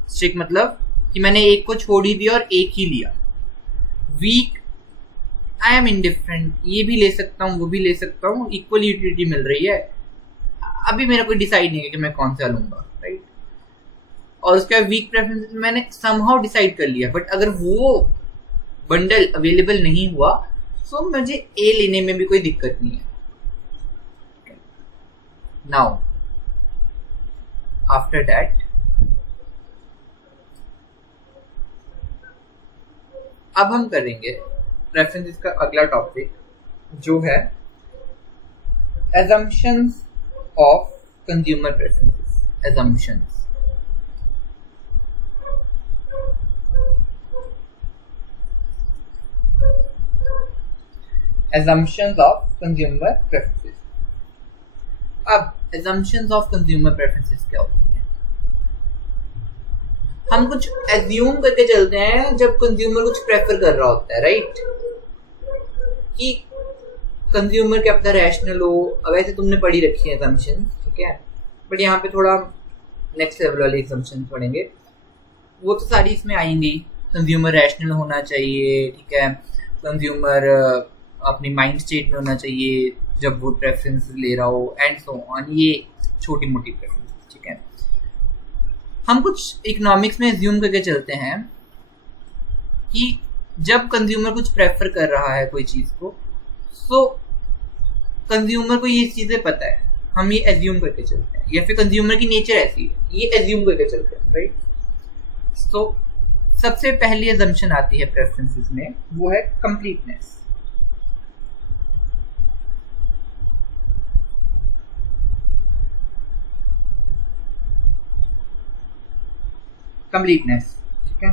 स्ट्रिक्ट मतलब कि मैंने एक को छोड़ ही दिया और एक ही लिया। वीक, आई एम इंडिफरेंट, ये भी ले सकता हूँ वो भी ले सकता हूँ, इक्वल यूटिलिटी मिल रही है, अभी मेरा कोई डिसाइड नहीं है कि मैं कौन सा लूंगा, राइट। और उसके बाद वीक प्रेफरेंस मैंने समहाउ डिसाइड कर लिया, बट अगर वो बंडल अवेलेबल नहीं हुआ तो मुझे ए लेने में भी कोई दिक्कत नहीं है। नाउ आफ्टर दैट अब हम करेंगे प्रेफरेंसेस का अगला टॉपिक, जो है assumptions of consumer preferences। assumptions of consumer preferences। अब assumptions of consumer preferences क्या होती है? हम कुछ एज्यूम करके चलते हैं जब कंज्यूमर कुछ प्रेफर कर रहा होता है, राइट, कि कंज्यूमर क्या पता रैशनल हो। अब ऐसे तुमने पढ़ी रखी है assumptions, ठीक है, बट यहाँ पे थोड़ा नेक्स्ट लेवल वाले assumptions पढ़ेंगे, वो तो सारी इसमें आएंगी। कंज्यूमर रैशनल होना चाहिए, ठीक है, कंज्यूमर अपनी माइंड स्टेट में होना चाहिए जब वो प्रेफरेंस ले रहा हो, एंड सो ऑन। ये छोटी मोटी प्रेफरेंस, ठीक है। हम कुछ इकोनॉमिक्स में एज्यूम करके चलते हैं कि जब कंज्यूमर कुछ प्रेफर कर रहा है कोई चीज को, सो कंज्यूमर को ये चीजें पता है, हम ये एज्यूम करके चलते हैं, या फिर कंज्यूमर की नेचर ऐसी है, ये एज्यूम करके चलते हैं, राइट। सो सबसे पहली अजम्पशन आती है प्रेफरेंसेस में, वो है कंप्लीटनेस। कंप्लीटनेस, ठीक है,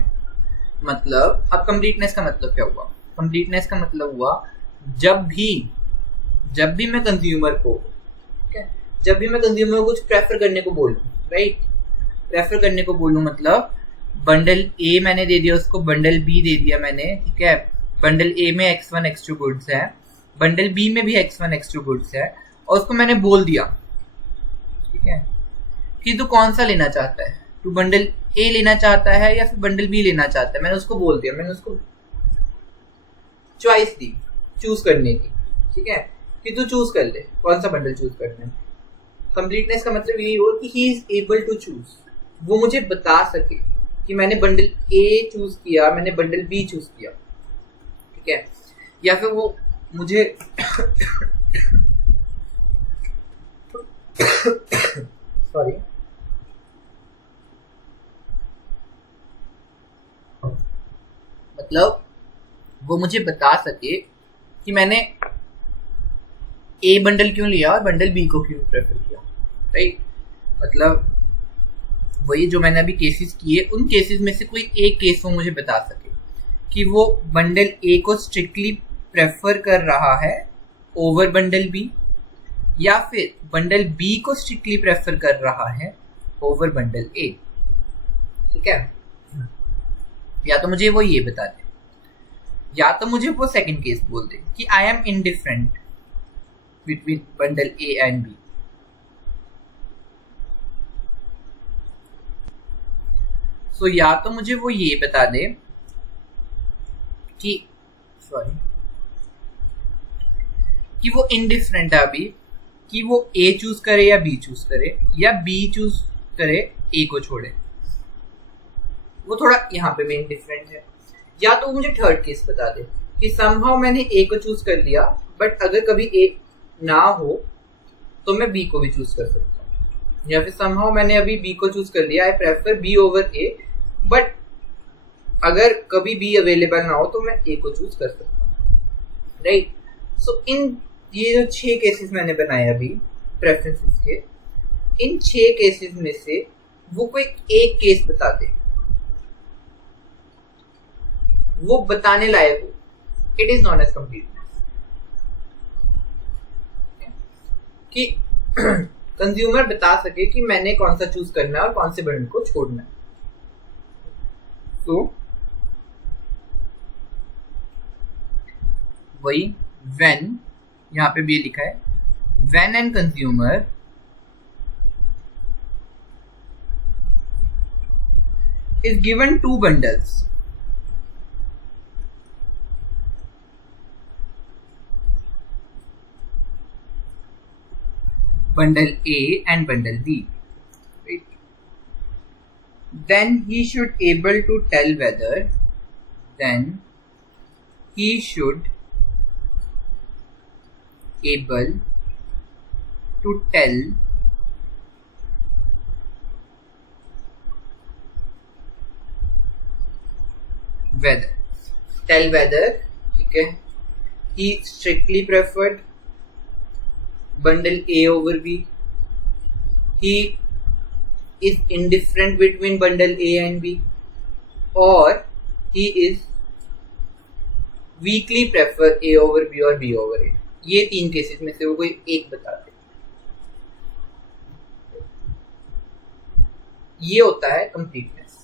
मतलब अब कंप्लीटनेस का मतलब क्या हुआ? कंप्लीटनेस का मतलब हुआ जब भी मैं कंज्यूमर को, ठीक है, जब भी मैं कंज्यूमर को कुछ प्रेफर करने को बोलूं, राइट, प्रेफर करने को बोलूं मतलब बंडल ए मैंने दे दिया उसको, बंडल बी दे दिया मैंने, ठीक है, बंडल ए में x1 x2 गुड्स है, बंडल बी में भी x1 x2 गुड्स है, और उसको मैंने बोल दिया, ठीक है, कि तू कौन सा लेना चाहता है, तू बंडल ए लेना चाहता है या फिर बंडल बी लेना चाहता है। मैंने उसको बोल दिया, मैंने उसको चॉइस दी, चूज करने की, ठीक है, कि तू चूज कर ले कौन सा बंडल चूज करना है। कंप्लीटनेस का मतलब यही हो कि he is able to choose, वो मुझे बता सके कि मैंने बंडल ए चूज किया, मैंने बंडल बी चूज किया, ठीक है, या फिर वो मुझे सॉरी मतलब वो मुझे बता सके कि मैंने ए बंडल क्यों लिया और बंडल बी को क्यों प्रेफर किया, राइट। मतलब वही जो मैंने अभी केसेस किए, उन केसेस में से कोई एक केस वो मुझे बता सके कि वो बंडल ए को स्ट्रिक्टली प्रेफर कर रहा है ओवर बंडल बी, या फिर बंडल बी को स्ट्रिक्टली प्रेफर कर रहा है ओवर बंडल ए, ठीक है। या तो मुझे वो ये बता दे, या तो मुझे वो सेकंड केस बोल दे कि I am indifferent between bundle A and B. So या तो मुझे वो ये बता दे कि कि वो इनडिफरेंट है अभी, कि वो ए चूज करे या बी चूज करे, या बी चूज करे ए को छोड़े, वो थोड़ा यहाँ पे मेन डिफरेंट है। या तो मुझे थर्ड केस बता दे कि समहाउ मैंने ए को चूज कर लिया, बट अगर कभी ए ना हो तो मैं बी को भी चूज कर सकता हूँ, या फिर समहाउ मैंने अभी बी को चूज कर लिया, I prefer B over A, but अगर कभी बी अवेलेबल ना हो तो मैं ए को चूज कर सकता हूँ, राइट। सो इन ये जो 6 केसेस मैंने बनाए अभी प्रेफरेंसेस के, इन 6 केसेस में से वो कोई एक केस बता दे, वो बताने लायक हो, it is known as completeness. कि कंज्यूमर बता सके कि मैंने कौन सा चूज करना है और कौन से बंडल को छोड़ना है। तो वही व्हेन, यहां पे भी ये लिखा है, when an consumer is given two bundles, bundle A and bundle B, right? Then he should able to tell whether, then he should able to tell whether, tell whether, ठीक है, he strictly preferred bundle A over B, he is indifferent between bundle A and B, or he is weakly prefer A over B और B over A। ये तीन cases में से वो कोई एक बता दे। ये होता है कंप्लीटनेस।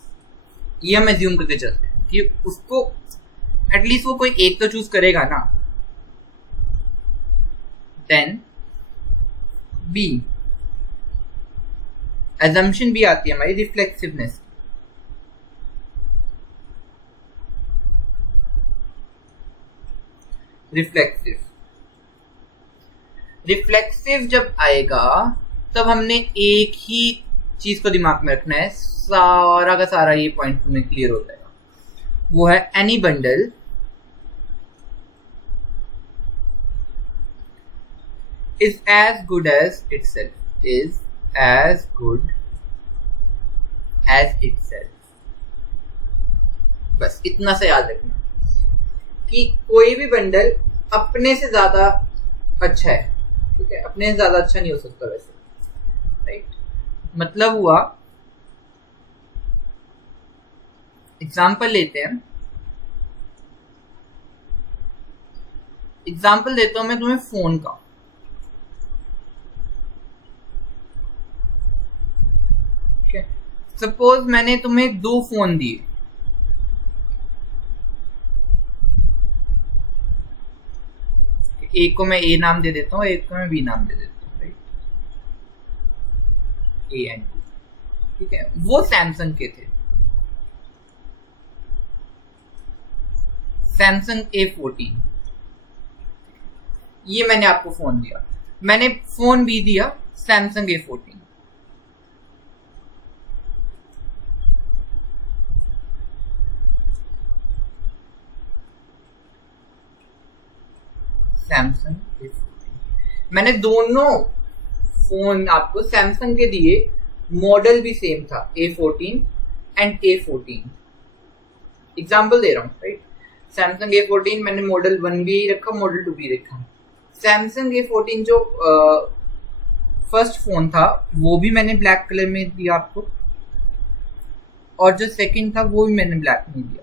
ये हम एज्यूम करके चलते हैं कि उसको एटलीस्ट वो कोई एक तो चूज करेगा ना। देन बी, assumption भी आती है हमारी रिफ्लेक्सिवनेस। रिफ्लेक्सिव जब आएगा तब हमने एक ही चीज को दिमाग में रखना है, सारा का सारा ये पॉइंट तुम्हें क्लियर हो जाएगा। वो है any bundle is as good as itself, is as good as itself। बस इतना से याद रखना कि कोई भी बंडल अपने से ज्यादा अच्छा है, ठीक है, अपने से ज्यादा अच्छा नहीं हो सकता वैसे, राइट। मतलब हुआ, एग्जाम्पल लेते हैं, एग्जाम्पल देता हूं मैं तुम्हें फोन का। सपोज मैंने तुम्हें दो फोन दिए, एक को मैं ए नाम दे देता हूँ, एक को मैं बी नाम दे देता हूँ, राइट, ए एंड बी, ठीक है। वो सैमसंग के थे, सैमसंग A14। ये मैंने आपको फोन दिया, मैंने फोन भी दिया सैमसंग A14। सैमसंग A14, मैंने दोनों फोन आपको सैमसंग के दिए, मॉडल भी सेम था, A14 एंड A14। एग्जाम्पल दे रहा हूं, राइट। सैमसंग A14 मैंने मॉडल 1 भी रखा, मॉडल 2 भी रखा। सैमसंग A14 जो फर्स्ट फोन था वो भी मैंने ब्लैक कलर में दिया आपको, और जो सेकंड था वो भी मैंने ब्लैक में दिया।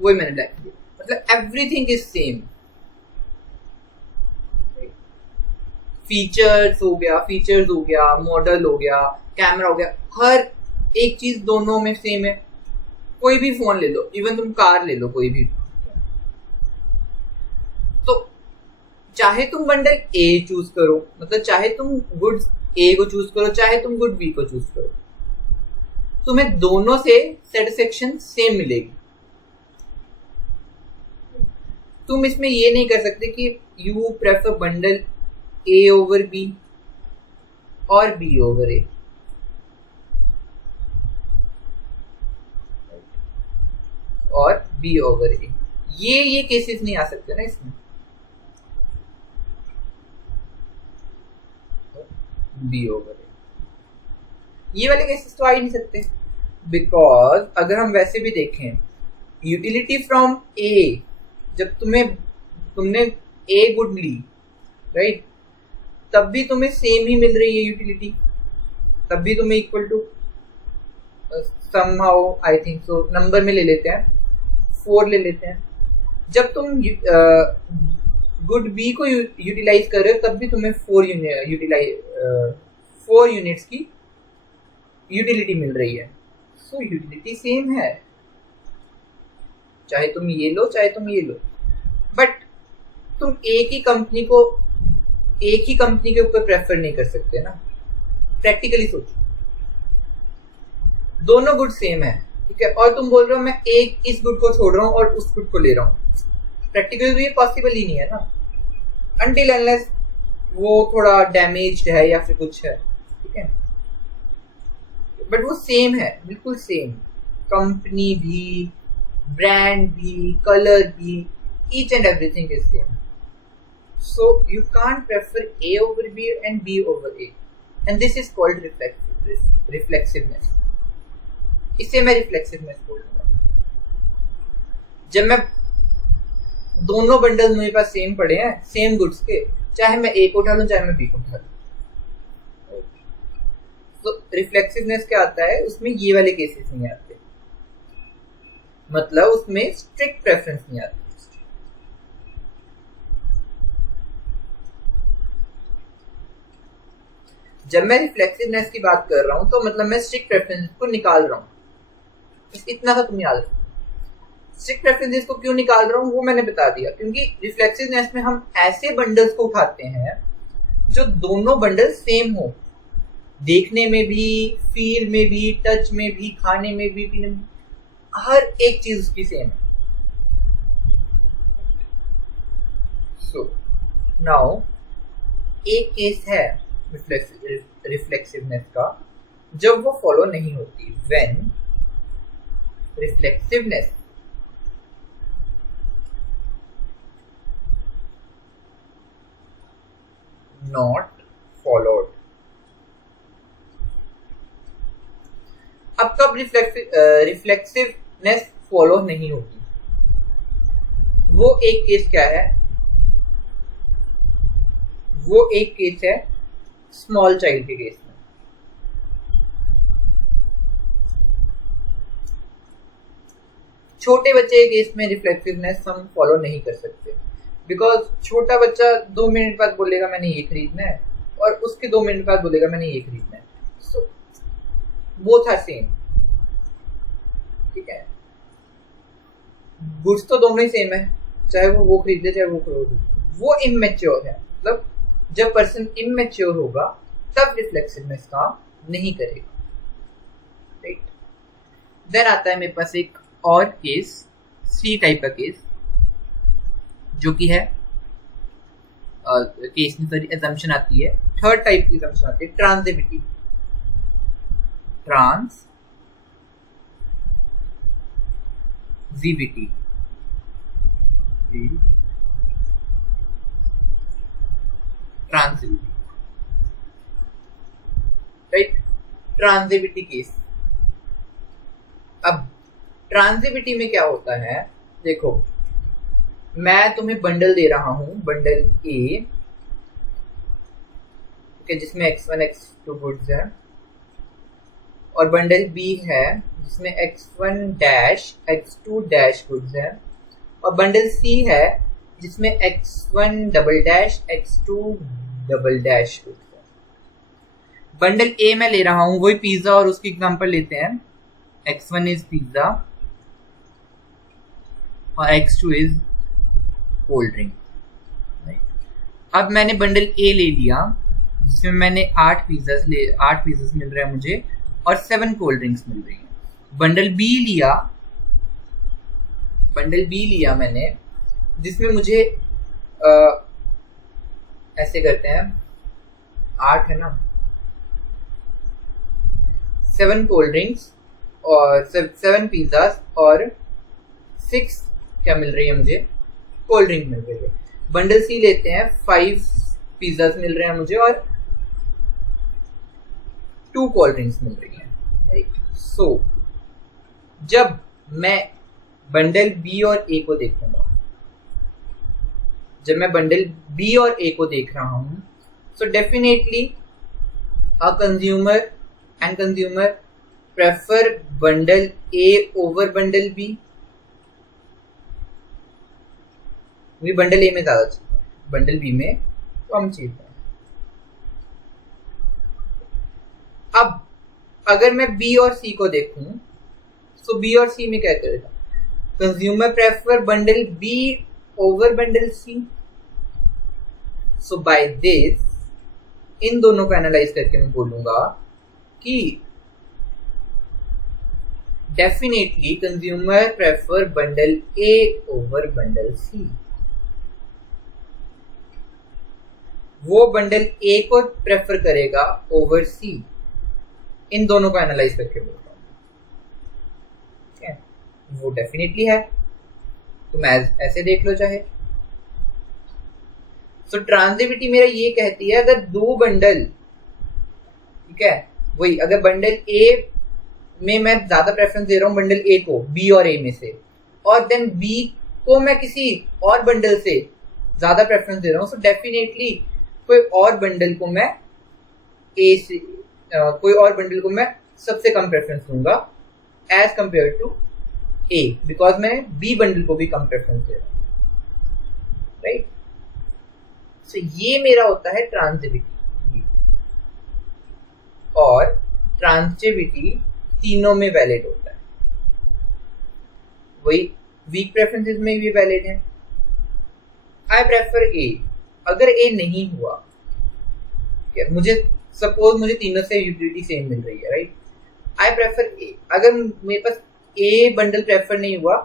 वही मैंने ब्लैक दिया, मतलब एवरीथिंग इज सेम। फीचर्स हो गया, मॉडल हो गया, कैमरा हो गया, हर एक चीज दोनों में सेम है। कोई भी फोन ले लो, इवन तुम कार ले लो, कोई भी, तो चाहे तुम बंडल ए चूज करो, मतलब चाहे तुम गुड ए को चूज करो, चाहे तुम गुड बी को चूज करो, तुम्हें दोनों से सेटिस्फेक्शन सेम मिलेगी। तुम इसमें ये नहीं कर सकते कि you prefer bundle A over B और बी ओवर ए, और बी ओवर ए, ये केसेस नहीं आ सकते ना इसमें। बी ओवर ए, ये वाले केसेस तो आ ही नहीं सकते, बिकॉज अगर हम वैसे भी देखें, यूटिलिटी फ्रॉम ए, जब तुमने ए गुड ली, राइट, तब भी तुम्हें सेम ही मिल रही है यूटिलिटी, तब भी तुम्हें equal to somehow, I think so, number में ले लेते हैं 4 ले लेते हैं, जब तुम गुड बी को यूटिलाइज कर रहे हो तब भी तुम्हें 4 यूनिट्स की यूटिलिटी मिल रही है। सो यूटिलिटी सेम है, चाहे तुम ये लो चाहे तुम ये लो। बट तुम एक ही कंपनी के ऊपर प्रेफर नहीं कर सकते ना। प्रैक्टिकली सोचो, दोनों गुड सेम है, ठीक है, और तुम बोल रहे हो मैं एक इस गुड को छोड़ रहा हूँ और उस गुड को ले रहा हूँ। प्रैक्टिकली तो ये पॉसिबल ही नहीं है ना, अनटिल अनलेस वो थोड़ा डैमेज्ड है या फिर कुछ है, ठीक है। बट वो सेम है, बिल्कुल सेम, कंपनी भी, ब्रांड भी, कलर भी, each and everything is same. So you can't prefer A over B and B over A, and this is called reflexiveness. इसे मैं रिफ्लेक्सिवनेस बोलूंगा। जब मैं दोनों बंडल मेरे पास सेम पड़े हैं, सेम गुड्स के, चाहे मैं A को उठा लूं चाहे मैं B को उठा लूं, तो रिफ्लेक्सिवनेस क्या आता है, उसमें ये वाले केसेस नहीं आते, मतलब उसमें स्ट्रिक्ट प्रेफरेंस नहीं आती। जब मैं रिफ्लेक्सिवनेस की बात कर रहा हूं तो मतलब मैं स्ट्रिक्ट प्रेफरेंस को निकाल रहा हूं, इतना सा तुम याद रखो। स्ट्रिक्ट प्रेफरेंसेस को क्यों निकाल रहा हूँ वो मैंने बता दिया, क्योंकि रिफ्लेक्सिवनेस में हम ऐसे बंडल्स को उठाते हैं जो दोनों बंडल सेम हो, देखने में भी, फील में भी, टच में भी, खाने में भी, पीने में, हर एक चीज उसकी सेम है। सो नाउ एक केस है रिफ्लेक्सिवनेस का जब वो फॉलो नहीं होती, व्हेन reflectiveness not followed। अब कब रिफ्लेक्सिवनेस फॉलो नहीं होगी, वो एक केस क्या है, वो एक केस है स्मॉल चाइल्ड के केस में। छोटे बच्चे के केस में रिफ्लेक्सिवनेस हम फॉलो नहीं कर सकते, बिकॉज छोटा बच्चा 2 मिनट बाद बोलेगा मैंने ये खरीदना है, और उसके 2 मिनट बाद बोलेगा मैंने ये खरीदना है। सो बोथ आर सेम, ठीक है, गुड्स तो दोनों ही सेम है, चाहे वो खरीद ले चाहे वो खरीद। वो इमेच्योर है, मतलब जब पर्सन इमेच्योर होगा तब रिफ्लेक्सिवनेस काम नहीं करेगा, राइट। देन आता है मेरे पास एक और केस, सी टाइप का केस, जो कि है केस में सारी असम्पशन आती है, थर्ड टाइप की असम्पशन आती है, transitivity. Transitivity transitivity, right, transitivity case. अब ट्रांजिविटी में क्या होता है, देखो मैं तुम्हें बंडल दे रहा हूं, बंडल ए, okay, जिसमें x1 x2 गुड्स है, और बंडल बी है जिसमें x1 dash x2 dash goods है, और बंडल सी है जिसमें x1 double dash x2 double dash goods है। बंडल ए मैं ले रहा हूं, वही पिज्जा, और उसकी एग्जांपल लेते हैं, x1 इज पिज्जा और x2 इज कोल्ड ड्रिंक। अब मैंने बंडल ए ले लिया जिसमें मैंने 8 पिज्जास मिल रहे हैं मुझे, और 7 कोल्ड ड्रिंक्स मिल रही हैं। बंडल बी लिया मैंने जिसमें मुझे ऐसे करते हैं, 8 है ना, 7 कोल्ड ड्रिंक्स और 7 पिज्जास और 6 क्या मिल रही है मुझे, कोल्ड ड्रिंक मिल रही है। बंडल सी लेते हैं, 5 पिज्जास मिल रहे हैं मुझे और 2 कोल्ड ड्रिंक्स मिल रही हैं। सो जब मैं बंडल बी और ए को देखूंगा, जब मैं बंडल बी और ए को देख रहा हूं, so definitely a consumer prefer bundle A over bundle B, क्योंकि बंडल ए में ज़्यादा चलता है, बंडल बी में कम चलता है। अब अगर मैं बी और सी को देखूं तो बी और सी में क्या करेगा, consumer prefer bundle B over bundle C. So by this इन दोनों को एनालाइज करके मैं बोलूंगा कि definitely consumer prefer bundle A over bundle C. वो बंडल ए को प्रेफर करेगा ओवर सी। इन दोनों को एनालाइज करके बोलता हूँ, ठीक है, वो डेफिनेटली है। तुम ऐसे देख लो चाहे। सो ट्रांजिटिविटी मेरा ये कहती है अगर दो बंडल, ठीक है, वही अगर बंडल ए में मैं ज्यादा प्रेफरेंस दे रहा हूँ बंडल ए को बी और ए में से, और देन बी को मैं किसी और बंडल से ज्यादा प्रेफरेंस दे रहा हूँ, सो डेफिनेटली कोई और बंडल को मैं ए से कोई और बंडल को मैं सबसे कम प्रेफरेंस दूंगा as compare to A, because मैं बी बंडल को भी कम प्रेफरेंस दे रहा हूँ, राइट। सो ये मेरा होता है ट्रांजिटिविटी, और ट्रांजिटिविटी तीनों में वैलिड होता है। वही वीक प्रेफरेंसेस में भी वैलिड है। आई प्रेफर ए, अगर ए नहीं हुआ, मुझे सपोज मुझे तीनों से यूटिलिटी सेम मिल रही है, राइट, आई प्रेफर ए। अगर मेरे पास ए बंडल प्रेफर नहीं हुआ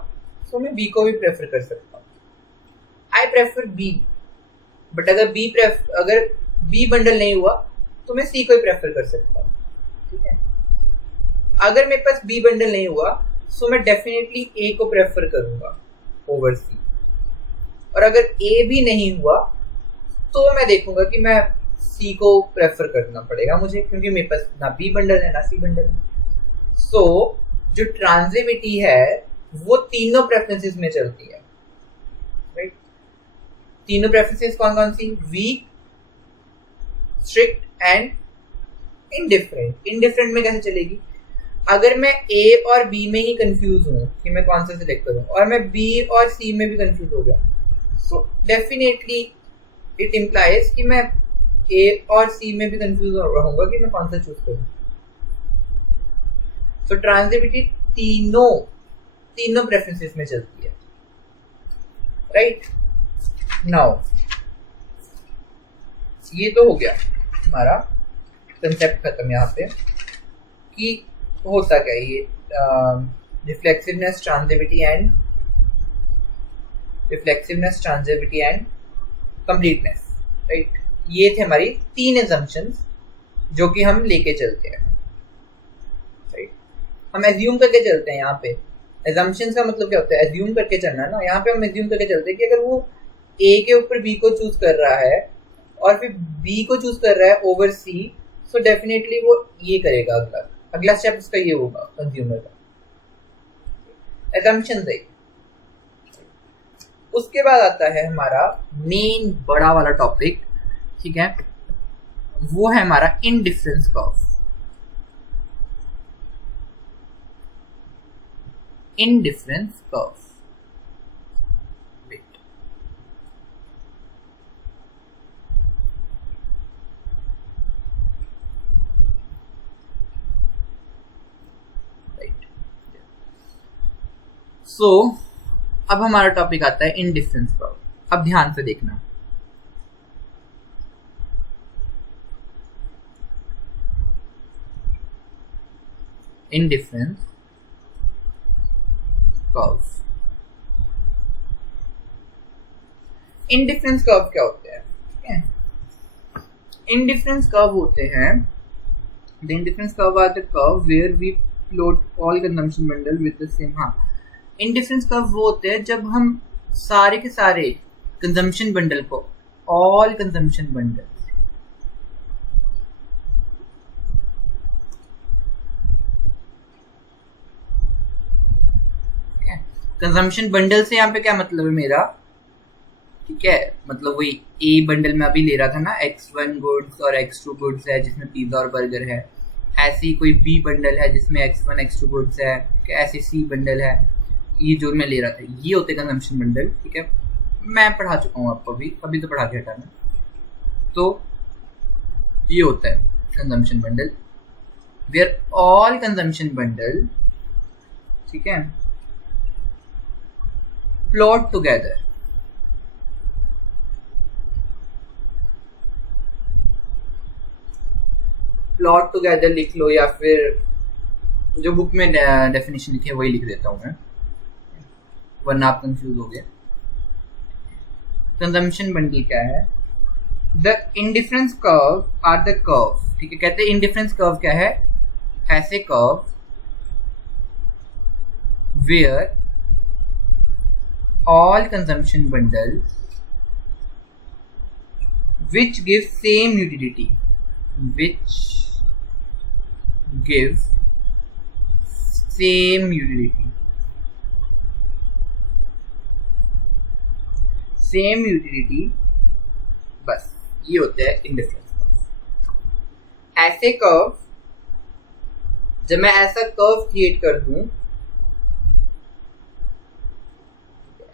तो मैं बी को भी प्रेफर कर सकता हूँ। आई प्रेफर बी, बट अगर बी बंडल नहीं हुआ तो मैं सी को ही प्रेफर कर सकता हूँ, ठीक है। अगर मेरे पास बी बंडल नहीं हुआ तो मैं डेफिनेटली ए को प्रेफर करूंगा ओवर सी, और अगर ए भी नहीं हुआ तो मैं देखूंगा कि मैं सी को प्रेफर करना पड़ेगा मुझे, क्योंकि मेरे पास ना बी बंडल है ना सी बंडल है। सो जो ट्रांजिटिविटी है वो तीनों प्रेफरेंसेस में चलती है, राइट। तीनों प्रेफरेंसेस कौन कौन सी, weak, strict and indifferent. Indifferent में कैसे चलेगी, अगर मैं ए और बी में ही कंफ्यूज हूँ कि मैं कौन सा सिलेक्ट करूँ, और मैं बी और सी में भी कंफ्यूज हो गया, सो डेफिनेटली इट इम्प्लाइज कि मैं ए और सी में भी कंफ्यूज रहूंगा कि मैं कौन सा चूज करूँ। सो ट्रांजिटिविटी तीनों प्रेफरेंसेस में चलती है, राइट। नाउ ये तो हो गया हमारा कंसेप्ट खत्म यहाँ पे कि होता क्या ये रिफ्लेक्सिवनेस, ट्रांजिटिविटी एंड कंप्लीटनेस, राइट। ये थे हमारी 3 assumptions जो कि हम लेके चलते हैं, राइट। हम एज्यूम करके चलते हैं। यहाँ पे assumptions का मतलब क्या होता है, एज्यूम करके चलना है ना। यहाँ पे हम एज्यूम करके चलते हैं कि अगर वो ए के ऊपर बी को चूज कर रहा है और फिर बी को चूज कर रहा है ओवर सी, सो डेफिनेटली वो ये करेगा। अगला स्टेप उसका ये होगा कंज्यूमर का, assumptions है। उसके बाद आता है हमारा मेन बड़ा वाला टॉपिक, ठीक है, वो है हमारा इंडिफरेंस कर्व। इंडिफरेंस कर्व, सो अब हमारा टॉपिक आता है इंडिफरेंस कर्व। अब ध्यान से देखना, इंडिफरेंस कर्व। इंडिफरेंस कर्व क्या होते हैं, ठीक है। इंडिफरेंस कर्व होते हैं, the indifference curve are the curve where we plot all consumption bundle with the same. हाँ, इंडिफरेंस कर्व वो होते हैं जब हम सारे के सारे कंजम्पशन बंडल को, all consumption bundle, consumption bundle से यहाँ पे क्या मतलब है मेरा, ठीक है, मतलब वही ए बंडल में अभी ले रहा था ना, X1 गुड्स और X2 गुड्स है जिसमें पिज्जा और बर्गर है। ऐसी कोई बी बंडल है जिसमें X1 X2 गुड्स है, ऐसे सी बंडल है, ये जो मैं ले रहा था, ये होते कंजम्पशन बंडल, ठीक है। मैं पढ़ा चुका हूँ आपको, अभी तो पढ़ा के हटा मैं। तो ये होता है consumption bundle, where all consumption bundle, ठीक है, प्लॉट टुगेदर। प्लॉट टुगेदर लिख लो, या फिर जो बुक में डेफिनेशन लिखी है वही लिख देता हूँ मैं, वरना आप कंफ्यूज हो गए। कंजम्पशन बंडल क्या है? The indifference curve are the curve, ठीक है, कहते हैं इंडिफरेंस कर्व क्या है? ऐसे curve where all consumption bundle which give same utility, which give same utility, same utility, बस ये होते हैं इंडिफरेंस कर्व। ऐसे कर्व, जब मैं ऐसा कर्व क्रिएट कर दूं,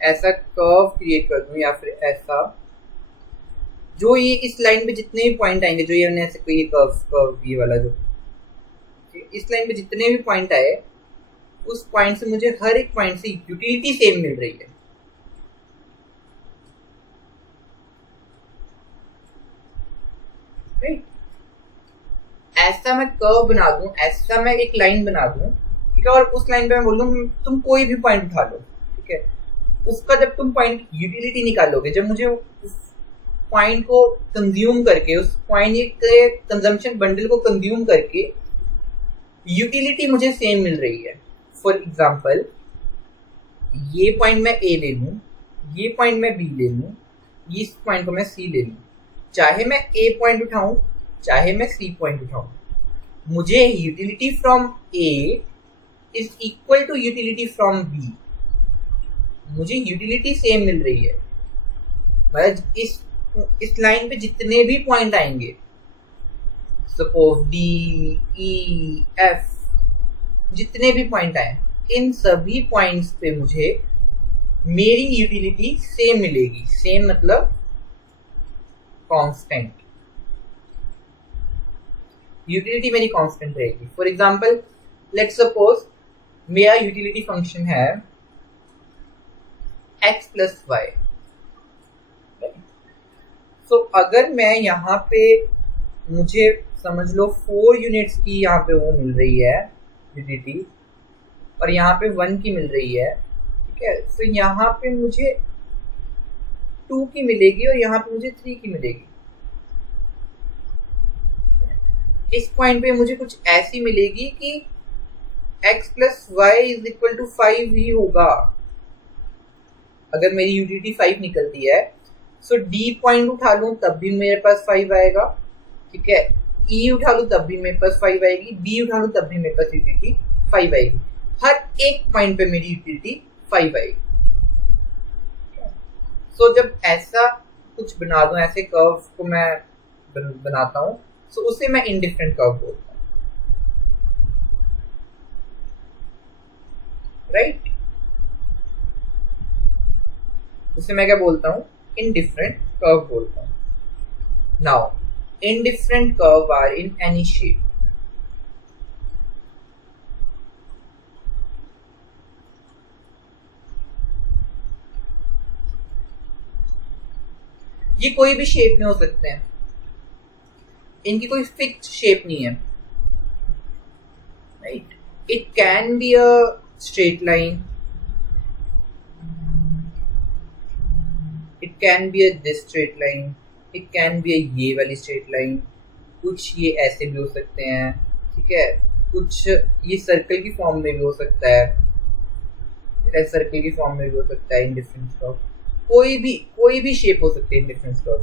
ऐसा कर्व क्रिएट कर दूं, या फिर ऐसा, जो ये इस लाइन पे जितने भी पॉइंट आएंगे, जो ये ऐसे कोई कर्व ये वाला, जो इस लाइन पे जितने भी पॉइंट आए, उस पॉइंट से मुझे हर एक पॉइंट से यूटिलिटी सेम मिल रही है। राइट? ऐसा मैं कर्व बना दूं, ऐसा मैं एक लाइन बना दूं, ठीक है, और उस लाइन पे मैं बोल दूं तुम कोई भी पॉइंट उठा लो, ठीक है, उसका जब तुम पॉइंट यूटिलिटी निकालोगे, जब मुझे उस पॉइंट को कंज्यूम करके, उस पॉइंट के कंजम्पशन बंडल को कंज्यूम करके यूटिलिटी मुझे सेम मिल रही है। फॉर एग्जांपल, ये पॉइंट मैं ए ले लूं, ये पॉइंट मैं बी ले लूं, इस पॉइंट को मैं सी ले लूं, चाहे मैं ए पॉइंट उठाऊं, चाहे मैं सी पॉइंट उठाऊं, मुझे utility from A is equal to utility from B, मुझे यूटिलिटी सेम मिल रही है। मतलब इस लाइन पे जितने भी पॉइंट आएंगे, सपोज डी, ई, एफ, जितने भी पॉइंट आए, इन सभी पॉइंट्स पे मुझे मेरी यूटिलिटी सेम मिलेगी। सेम मतलब कांस्टेंट, यूटिलिटी मेरी कांस्टेंट रहेगी। फॉर एग्जांपल, लेट्स सपोज मेरा यूटिलिटी फंक्शन है x प्लस वाई। तो अगर मैं यहाँ पे, मुझे समझ लो 4 यूनिट्स की यहाँ पे वो मिल रही है यूटिलिटी, और यहाँ पे 1 की मिल रही है, ठीक है, तो यहाँ पे मुझे 2 की मिलेगी और यहाँ पे मुझे 3 की मिलेगी। इस पॉइंट पे मुझे कुछ ऐसी मिलेगी कि x plus Y is equal to 5 ही होगा अगर मेरी यूटिलिटी 5 निकलती है। सो डी पॉइंट उठा लूं तब भी मेरे पास 5 आएगा, ठीक है, ई उठा लूं तब भी मेरे पास 5 आएगी, बी उठा लूं तब भी मेरे पास यूटिलिटी 5 आएगी। हर एक पॉइंट पे मेरी यूटिलिटी 5 आएगी। सो जब ऐसा कुछ बना दूं, ऐसे कर्व को मैं बनाता हूं, सो उसे मैं इनडिफरेंट कर्व बोलता हूं। राइट? उसे मैं क्या बोलता हूं? indifferent curve बोलता हूं। Now, indifferent curve are in any shape. ये कोई भी शेप में हो सकते हैं, इनकी कोई फिक्स्ड शेप नहीं है। Right? It can be a straight line. It can be a this straight line. It can be a ये वाली straight line. कुछ ये ऐसे भी हो सकते हैं, ठीक है, कुछ ये सर्कल की फॉर्म में भी हो सकता है, सर्कल की फॉर्म में भी हो सकता है इंडिफरेंस कर्व। कोई भी शेप हो सकती है इंडिफरेंस कर्व।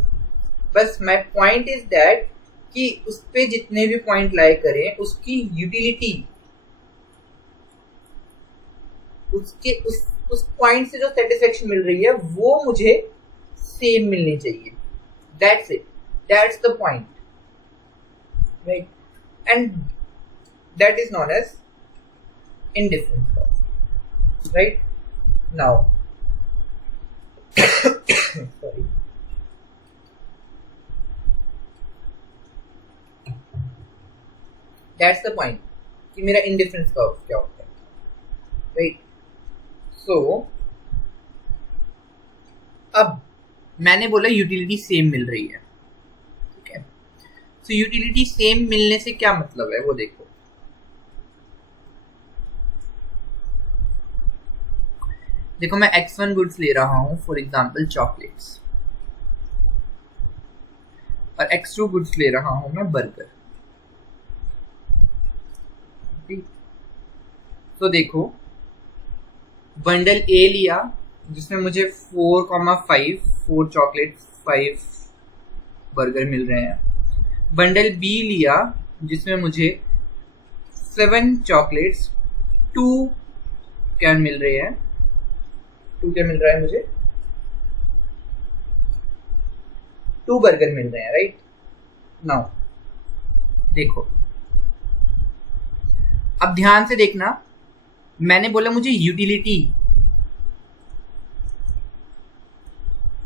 बस माय पॉइंट इज दैट कि उस पे जितने भी पॉइंट लाई करें, उसकी यूटिलिटी, उसके उस पॉइंट से जो सेटिस्फेक्शन मिल रही है वो मुझे सेम मिलनी चाहिए। That's it. That's the point. Right? And that is known as indifference curve. Right? Now, sorry, that's the point कि मेरा इंडिफरेंस कर्व क्या होता है, राइट। सो अब मैंने बोला यूटिलिटी सेम मिल रही है, ठीक है। सो यूटिलिटी सेम मिलने से क्या मतलब है वो देखो। देखो मैं X1 गुड्स ले रहा हूं, फॉर एग्जांपल चॉकलेट्स, और X2 गुड्स ले रहा हूं मैं बर्गर। तो देखो बंडल ए लिया जिसमें मुझे 4,5 4 चॉकलेट्स 5 बर्गर मिल रहे हैं। बंडल बी लिया जिसमें मुझे 7 चॉकलेट्स 2 क्या मिल रहे हैं, 2 क्या मिल रहा है मुझे, 2 बर्गर मिल रहे हैं, राइट। नाउ देखो अब ध्यान से देखना, मैंने बोला मुझे यूटिलिटी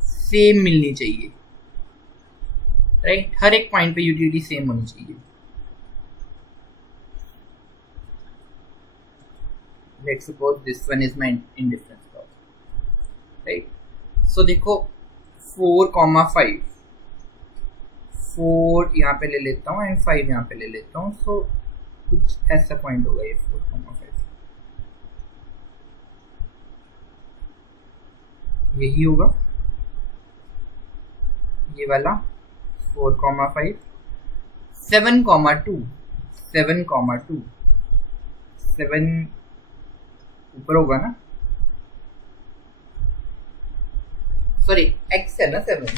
सेम मिलनी चाहिए, राइट। हर एक पॉइंट पे यूटिलिटी सेम होनी चाहिए। Let's suppose this one is my indifference curve, right. So देखो 4,5 4 यहाँ पे ले लेता हूँ एंड 5 यहाँ पे ले लेता हूँ। सो कुछ ऐसा पॉइंट होगा ये 4,5, यही होगा ये वाला 4,5 7,2 7,2 7 ऊपर होगा ना, सॉरी x है ना 7,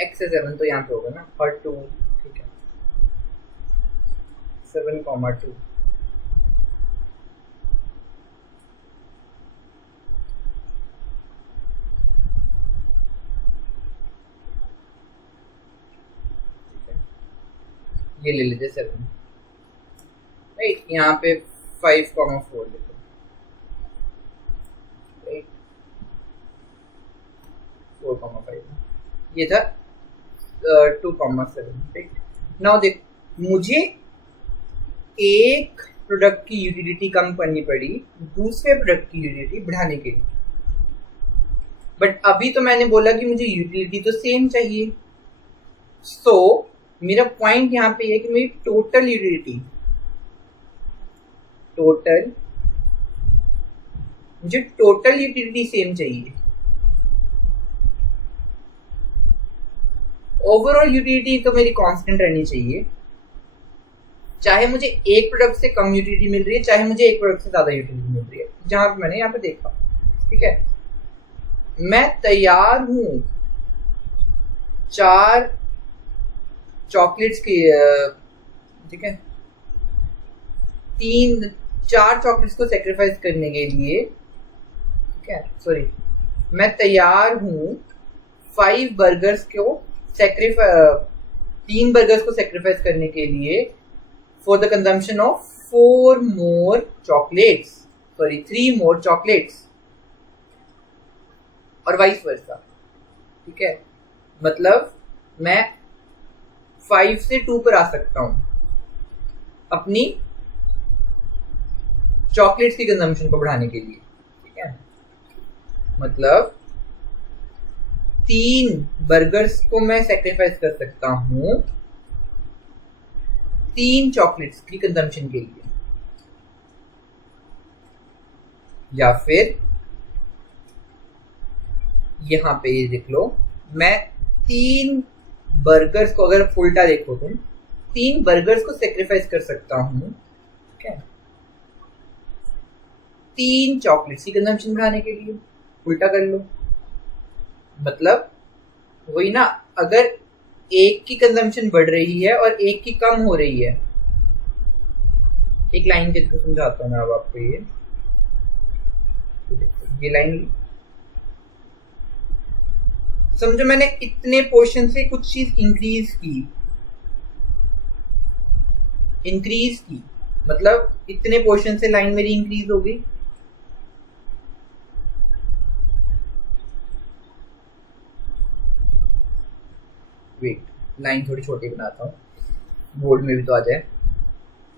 x है 7 तो यहाँ पे होगा ना, और 2, ठीक है 7,2 ये ले लेते 7, राइट। यहाँ पे 5,4 लिखो, राइट 4,5 ये था 2,7, राइट। नाउ देख मुझे एक प्रोडक्ट की यूटिलिटी कम करनी पड़ी दूसरे प्रोडक्ट की यूटिलिटी बढ़ाने के लिए, बट अभी तो मैंने बोला कि मुझे यूटिलिटी तो सेम चाहिए। सो मेरा पॉइंट यहाँ पे है कि मेरी टोटल यूटिलिटी, मुझे टोटल यूटिलिटी सेम चाहिए। ओवरऑल यूटिलिटी तो मेरी कांस्टेंट रहनी चाहिए, चाहे मुझे एक प्रोडक्ट से कम यूटिलिटी मिल रही है चाहे मुझे एक प्रोडक्ट से ज्यादा यूटिलिटी मिल रही है, जहां पे मैंने यहाँ पे देखा, ठीक है। मैं तैयार हूं 4 चॉकलेट्स की, ठीक है 4 चॉकलेट्स को सेक्रीफाइस करने के लिए, ठीक है सॉरी मैं तैयार हूं 5 बर्गर्स को 3 बर्गर्स को सेक्रीफाइस करने के लिए for the consumption of 4 more chocolates, sorry 3 more chocolates, और वाइस वर्सा, ठीक है। मतलब मैं 5 से 2 पर आ सकता हूं अपनी चॉकलेट्स की कंजम्पशन को बढ़ाने के लिए, ठीक है। मतलब 3 बर्गर्स को मैं सेक्रीफाइस कर सकता हूं 3 चॉकलेट्स की कंजम्पशन के लिए, या फिर यहां पे ये देख लो मैं 3 बर्गर्स को, अगर उल्टा देखो तुम 3 बर्गर्स को सेक्रीफाइस कर सकता हूं, ठीक है 3 चॉकलेट्स की कंजम्पशन बढ़ाने के लिए, उल्टा कर लो। मतलब वही ना, अगर एक की कंजम्पशन बढ़ रही है और एक की कम हो रही है, एक लाइन के थ्रू समझाता हूं मैं अब आपको। ये लाइन समझो, मैंने इतने पोर्शन से कुछ चीज इंक्रीज की, मतलब इतने पोर्शन से लाइन मेरी इंक्रीज हो गई, वेट, लाइन थोड़ी छोटी बनाता हूँ, बोर्ड में भी तो आ जाए।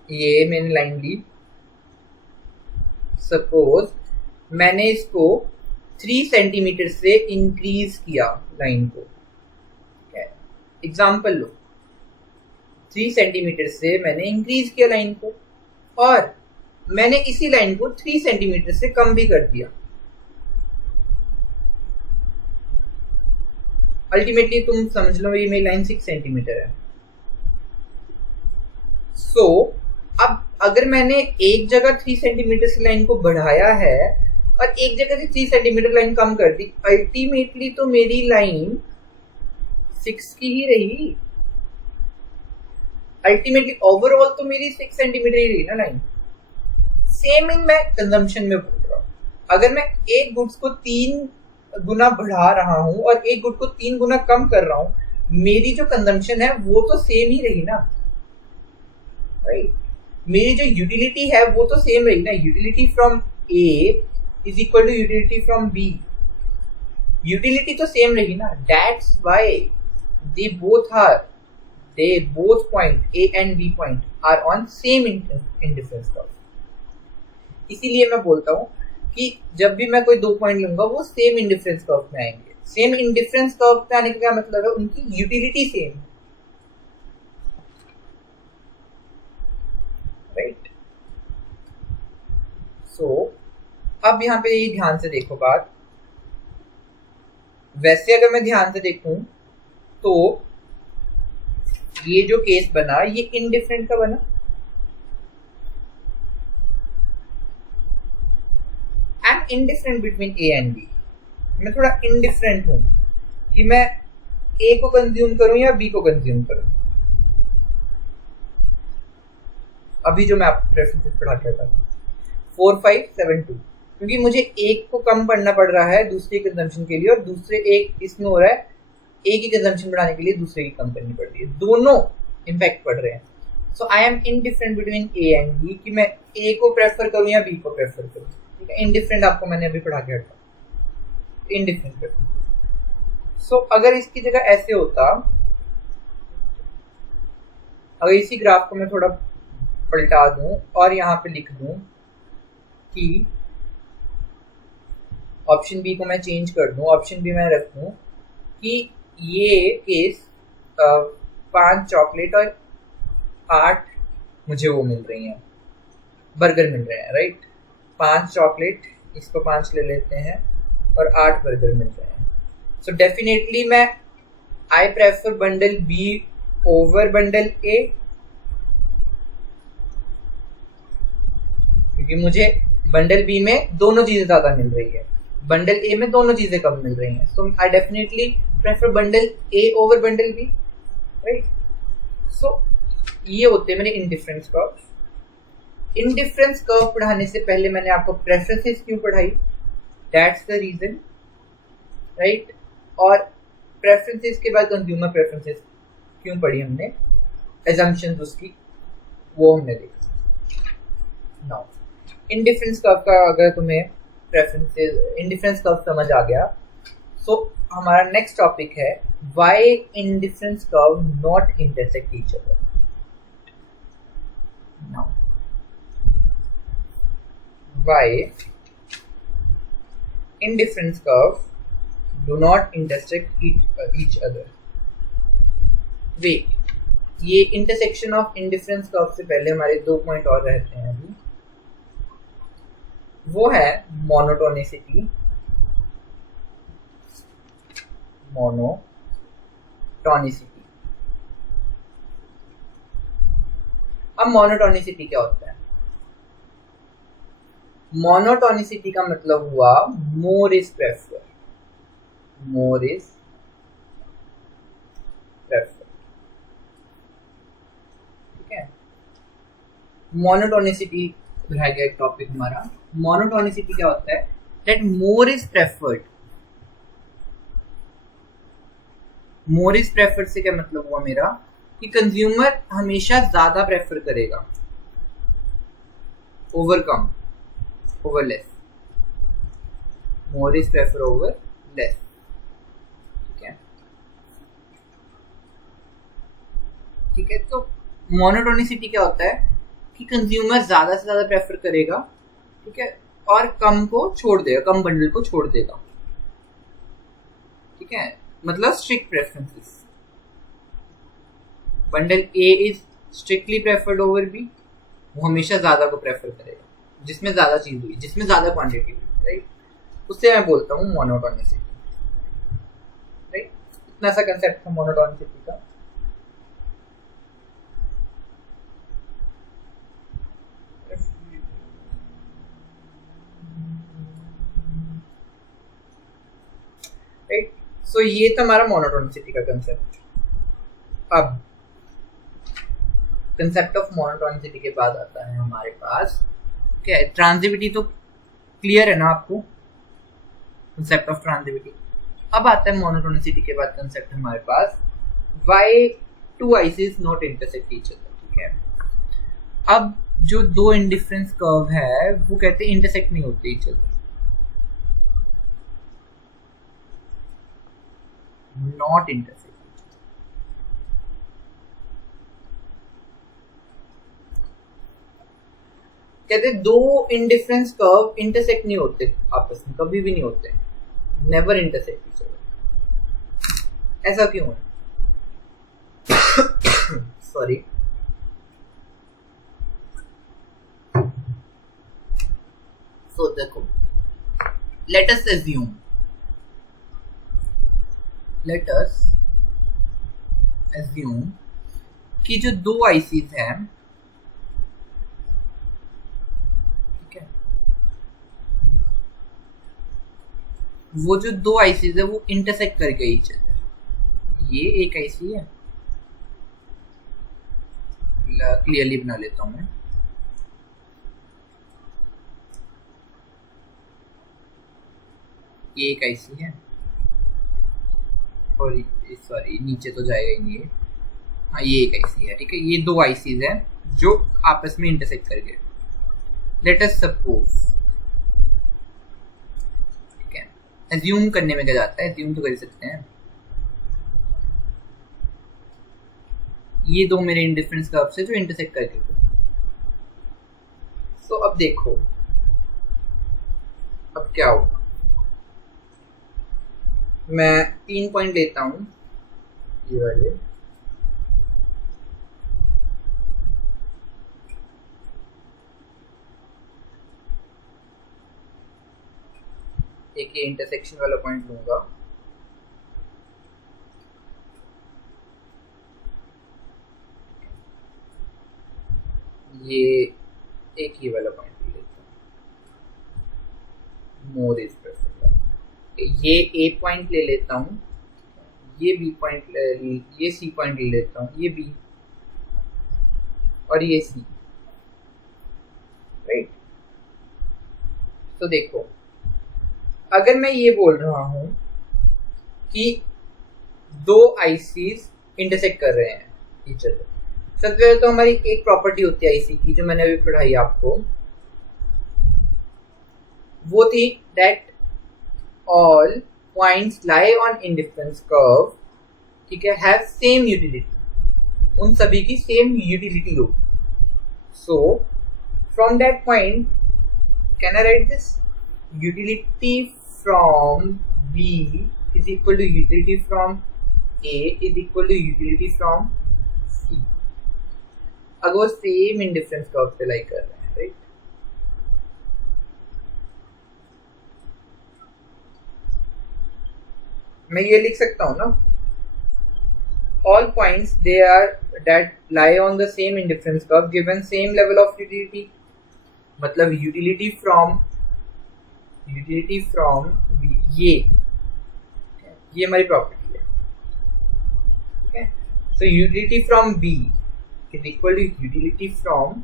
ये मैंने लाइन ली, सपोज मैंने इसको 3 सेंटीमीटर से इंक्रीज किया लाइन को, एग्जाम्पल लो, 3 सेंटीमीटर से मैंने इंक्रीज किया लाइन को, और मैंने इसी लाइन को 3 सेंटीमीटर से कम भी कर दिया। अल्टीमेटली तुम समझ लो ये मेरी लाइन 6 सेंटीमीटर है। सो अब अगर मैंने एक जगह 3 सेंटीमीटर से लाइन को बढ़ाया है और एक जगह से 3 सेंटीमीटर लाइन कम कर दी, अल्टीमेटली तो मेरी लाइन 6 की ही रही। अल्टीमेटली ओवरऑल तो मेरी 6 सेंटीमीटर ही रही ना लाइन। सेम इन मैं कंजम्पशन में बोल रहा हूँ। अगर मैं एक गुड्स को 3 गुना बढ़ा रहा हूँ और एक गुड को 3 गुना कम कर रहा हूँ, मेरी जो कंजम्पशन है वो तो सेम ही रही ना, राइट? मेरी जो यूटिलिटी है वो तो सेम रही ना। Utility from A is equal to utility from B, utility तो सेम रही ना। That's why they both point A and B point are on same indifference curve. इसीलिए मैं बोलता हूँ कि जब भी मैं कोई 2 पॉइंट लूंगा वो सेम इंडिफरेंस कर्व में आएंगे। सेम इंडिफरेंस कर्व में आने का क्या मतलब है? उनकी यूटिलिटी सेम, राइट? सो अब यहाँ पे ये ध्यान से देखो बात। वैसे अगर मैं ध्यान से देखूं तो ये जो केस बना ये इनडिफरेंट का बना। I am indifferent between A and B. मैं थोड़ा इनडिफरेंट हूं कि मैं ए को कंज्यूम करूं या बी को कंज्यूम करूं। अभी जो मैं आपको प्रेफरेंसेस पढ़ा के था 4, 5, 7, 2, क्योंकि मुझे एक को कम पढ़ना पड़ रहा है दूसरे कंजम्पशन के लिए और दूसरे एक इसमें हो रहा है एक ही कंजम्पशन बढ़ाने के लिए दूसरे की कम करनी पड़ रही है, दोनों इम्पैक्ट पड़ रहे हैं। So I am indifferent between A and B कि मैं ए को प्रेफर करूं या बी को प्रेफर करूं। ठीक है, इनडिफरेंट आपको मैंने अभी पढ़ा के हटा, इनडिफरेंट करूं। सो अगर इसकी जगह ऐसे होता, अगर इसी ग्राफ को मैं थोड़ा पलटा दूं और यहाँ पे लिख दूं कि ऑप्शन बी को मैं चेंज कर दूं, ऑप्शन बी मैं रख दूं कि ये केस 5 चॉकलेट और 8 मुझे वो मिल रही हैं, बर्गर मिल रहे हैं, राइट? 5 चॉकलेट, इसको 5 ले लेते हैं, और 8 बर्गर मिल रहे हैं। सो डेफिनेटली मैं I prefer bundle B over bundle A, क्योंकि मुझे बंडल बी में दोनों चीजें ज्यादा मिल रही है, बंडल ए में दोनों चीजें कम मिल रही हैं। So I definitely prefer bundle A over bundle B, right? So ये होते हैं मेरे इंडिफरेंस कर्व। इंडिफरेंस कर्व पढ़ाने से पहले मैंने आपको प्रेफरेंसेस क्यों पढ़ाई, दैट्स द रीजन, राइट? और प्रेफरेंसेस के बाद कंज्यूमर प्रेफरेंसेस क्यों पढ़ी हमने, assumptions उसकी वो हमने देखा। नाउ इंडिफरेंस कर्व का अगर तुम्हें प्रेफरेंसेस इंडिफरेंस कर्व समझ आ गया, सो हमारा नेक्स्ट टॉपिक है why indifference curve not intersect each other. Now why indifference curve do not intersect each other. Wait, ये इंटरसेक्शन ऑफ इंडिफरेंस कर्व से पहले हमारे 2 पॉइंट और रहते हैं अभी। वो है मोनोटोनिसिटी, मोनोटोनिसिटी। अब मोनोटोनिसिटी क्या होता है? मोनोटोनिसिटी का मतलब हुआ more is prefer, more is prefer. ठीक है, मोनोटोनिसिटी रह गया एक टॉपिक हमारा। मोनोटोनिसिटी क्या होता है? That more is preferred. More is preferred से क्या मतलब हुआ मेरा कि कंज्यूमर हमेशा ज्यादा प्रेफर करेगा over come, over less. More is prefer over less. ठीक है, ठीक है, तो मोनोटोनिसिटी क्या होता है कि कंज्यूमर ज्यादा से ज्यादा प्रेफर करेगा, ठीक है, और कम को छोड़ देगा, कम बंडल को छोड़ देगा, ठीक है, मतलब strict preferences. Bundle A is strictly preferred over B, वो हमेशा ज्यादा को प्रेफर करेगा, जिसमें ज्यादा चीज हुई, जिसमें ज्यादा क्वांटिटी हुई, राइट, उससे मैं बोलता हूँ मोनोटोनिसिटी, राइट। इतना सा कंसेप्ट था मोनोटोनिसिटी का। राइट, सो ये था हमारा मोनोटोनिसिटी का कंसेप्ट। अब कंसेप्ट ऑफ मोनोटोनिसिटी के बाद आता है हमारे पास क्या है, ट्रांजिटिविटी। तो क्लियर है ना आपको कंसेप्ट ऑफ ट्रांजिटिविटी। अब आता है मोनोटोनिसिटी के बाद कंसेप्ट हमारे पास why two ICs not intersect each other, ठीक है। अब जो दो इंडिफरेंस कर्व है वो कहते हैं इंटरसेक्ट नहीं होते ईच अदर, नॉट इंटरसेक्ट। कहते दो इंडिफरेंस कर्व इंटरसेक्ट नहीं होते आपस में, कभी भी नहीं होते, नेवर इंटरसेक्ट ईच अदर। ऐसा क्यों है? सॉरी, सो देखो, लेट अस एज्यूम कि जो दो आईसीज हैं, वो जो दो आईसीज है वो इंटरसेक्ट कर गई ईच अदर। ये एक आईसी है, क्लियरली बना लेता हूं मैं, ये एक आईसी है, और सॉरी नीचे तो जाएगा ही नहीं ये, हाँ ये एक आईसी है, ठीक है। ये दो आईसीज हैं जो आपस में इंटरसेक्ट कर गए। लेट अस सपोज, एज्यूम करने में क्या जाता है, एज्यूम तो कर सकते हैं, ये दो मेरे इंडिफरेंस कर्व से जो इंटरसेक्ट करके। तो अब देखो अब क्या होगा, मैं 3 पॉइंट लेता हूं, ये वाले, एक ये इंटरसेक्शन वाला पॉइंट लूंगा, ये एक ही वाला पॉइंट ले लेता हूँ, मोर इज प्रेफर्ड। ये ए पॉइंट ले लेता हूँ, ये बी पॉइंट, ये सी पॉइंट ले लेता हूँ, ये बी और ये सी, राइट। तो देखो, अगर मैं ये बोल रहा हूं कि दो आईसीज इंटरसेक्ट कर रहे हैं ईच अदर, सबसे पहले तो हमारी एक प्रॉपर्टी होती है आईसी की, जो मैंने अभी पढ़ाई आपको, वो थी that all points lie on indifference curve, ठीक है, हैव सेम यूटिलिटी, उन सभी की सेम यूटिलिटी होगी। So from that point can I right this, utility from B is equal to utility from A is equal to utility from C, अगर वो same indifference curve पे लाई कर रहे हैं, राइट। मैं ये लिख सकता हूँ ना, all points they are that lie on the same indifference curve given same level of utility, मतलब utility from B, ये हमारी प्रॉपर्टी है, ठीक है। So utility from B is equal to utility from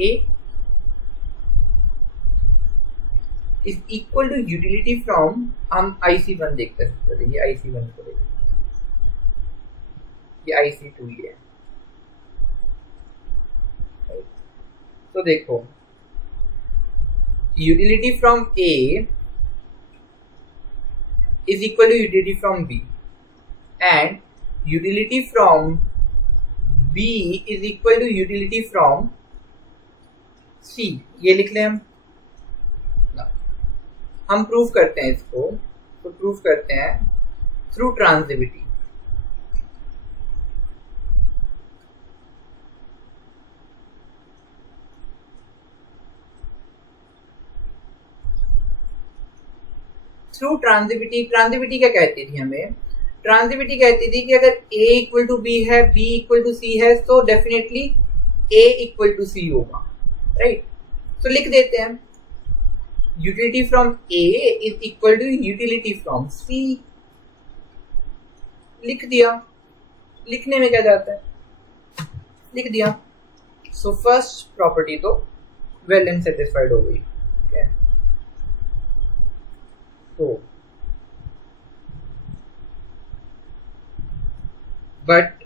A is equal to utility from, हम IC1 देखते हैं, ये IC1 को देखते हैं, ये IC2 ही है। तो देखो, utility from A is equal to utility from B, and utility from B is equal to utility from C, ये लिख लें हम प्रूव करते हैं इसको, तो प्रूव करते हैं through transitivity. Through transitivity, transitivity क्या कहती थी हमें? ट्रांजिटिविटी कहती थी कि अगर A इक्वल टू B है, B इक्वल टू C है, तो definitely A equal to C होगा, राइट? तो लिख देते हैं utility from A is equal to utility from C। लिख दिया, लिखने में क्या जाता है, लिख दिया। सो फर्स्ट प्रॉपर्टी तो वेल एंड सेटिस्फाइड हो गई। तो but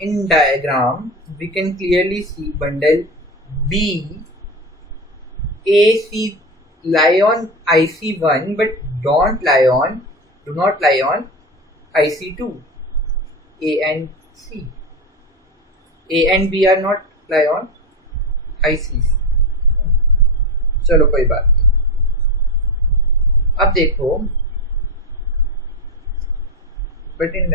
in diagram we can clearly see bundle B AC lie on IC1 but do not lie on IC2. A and C, A and B are not lie on ICs। चलो कोई बात नहीं। अब देखो but in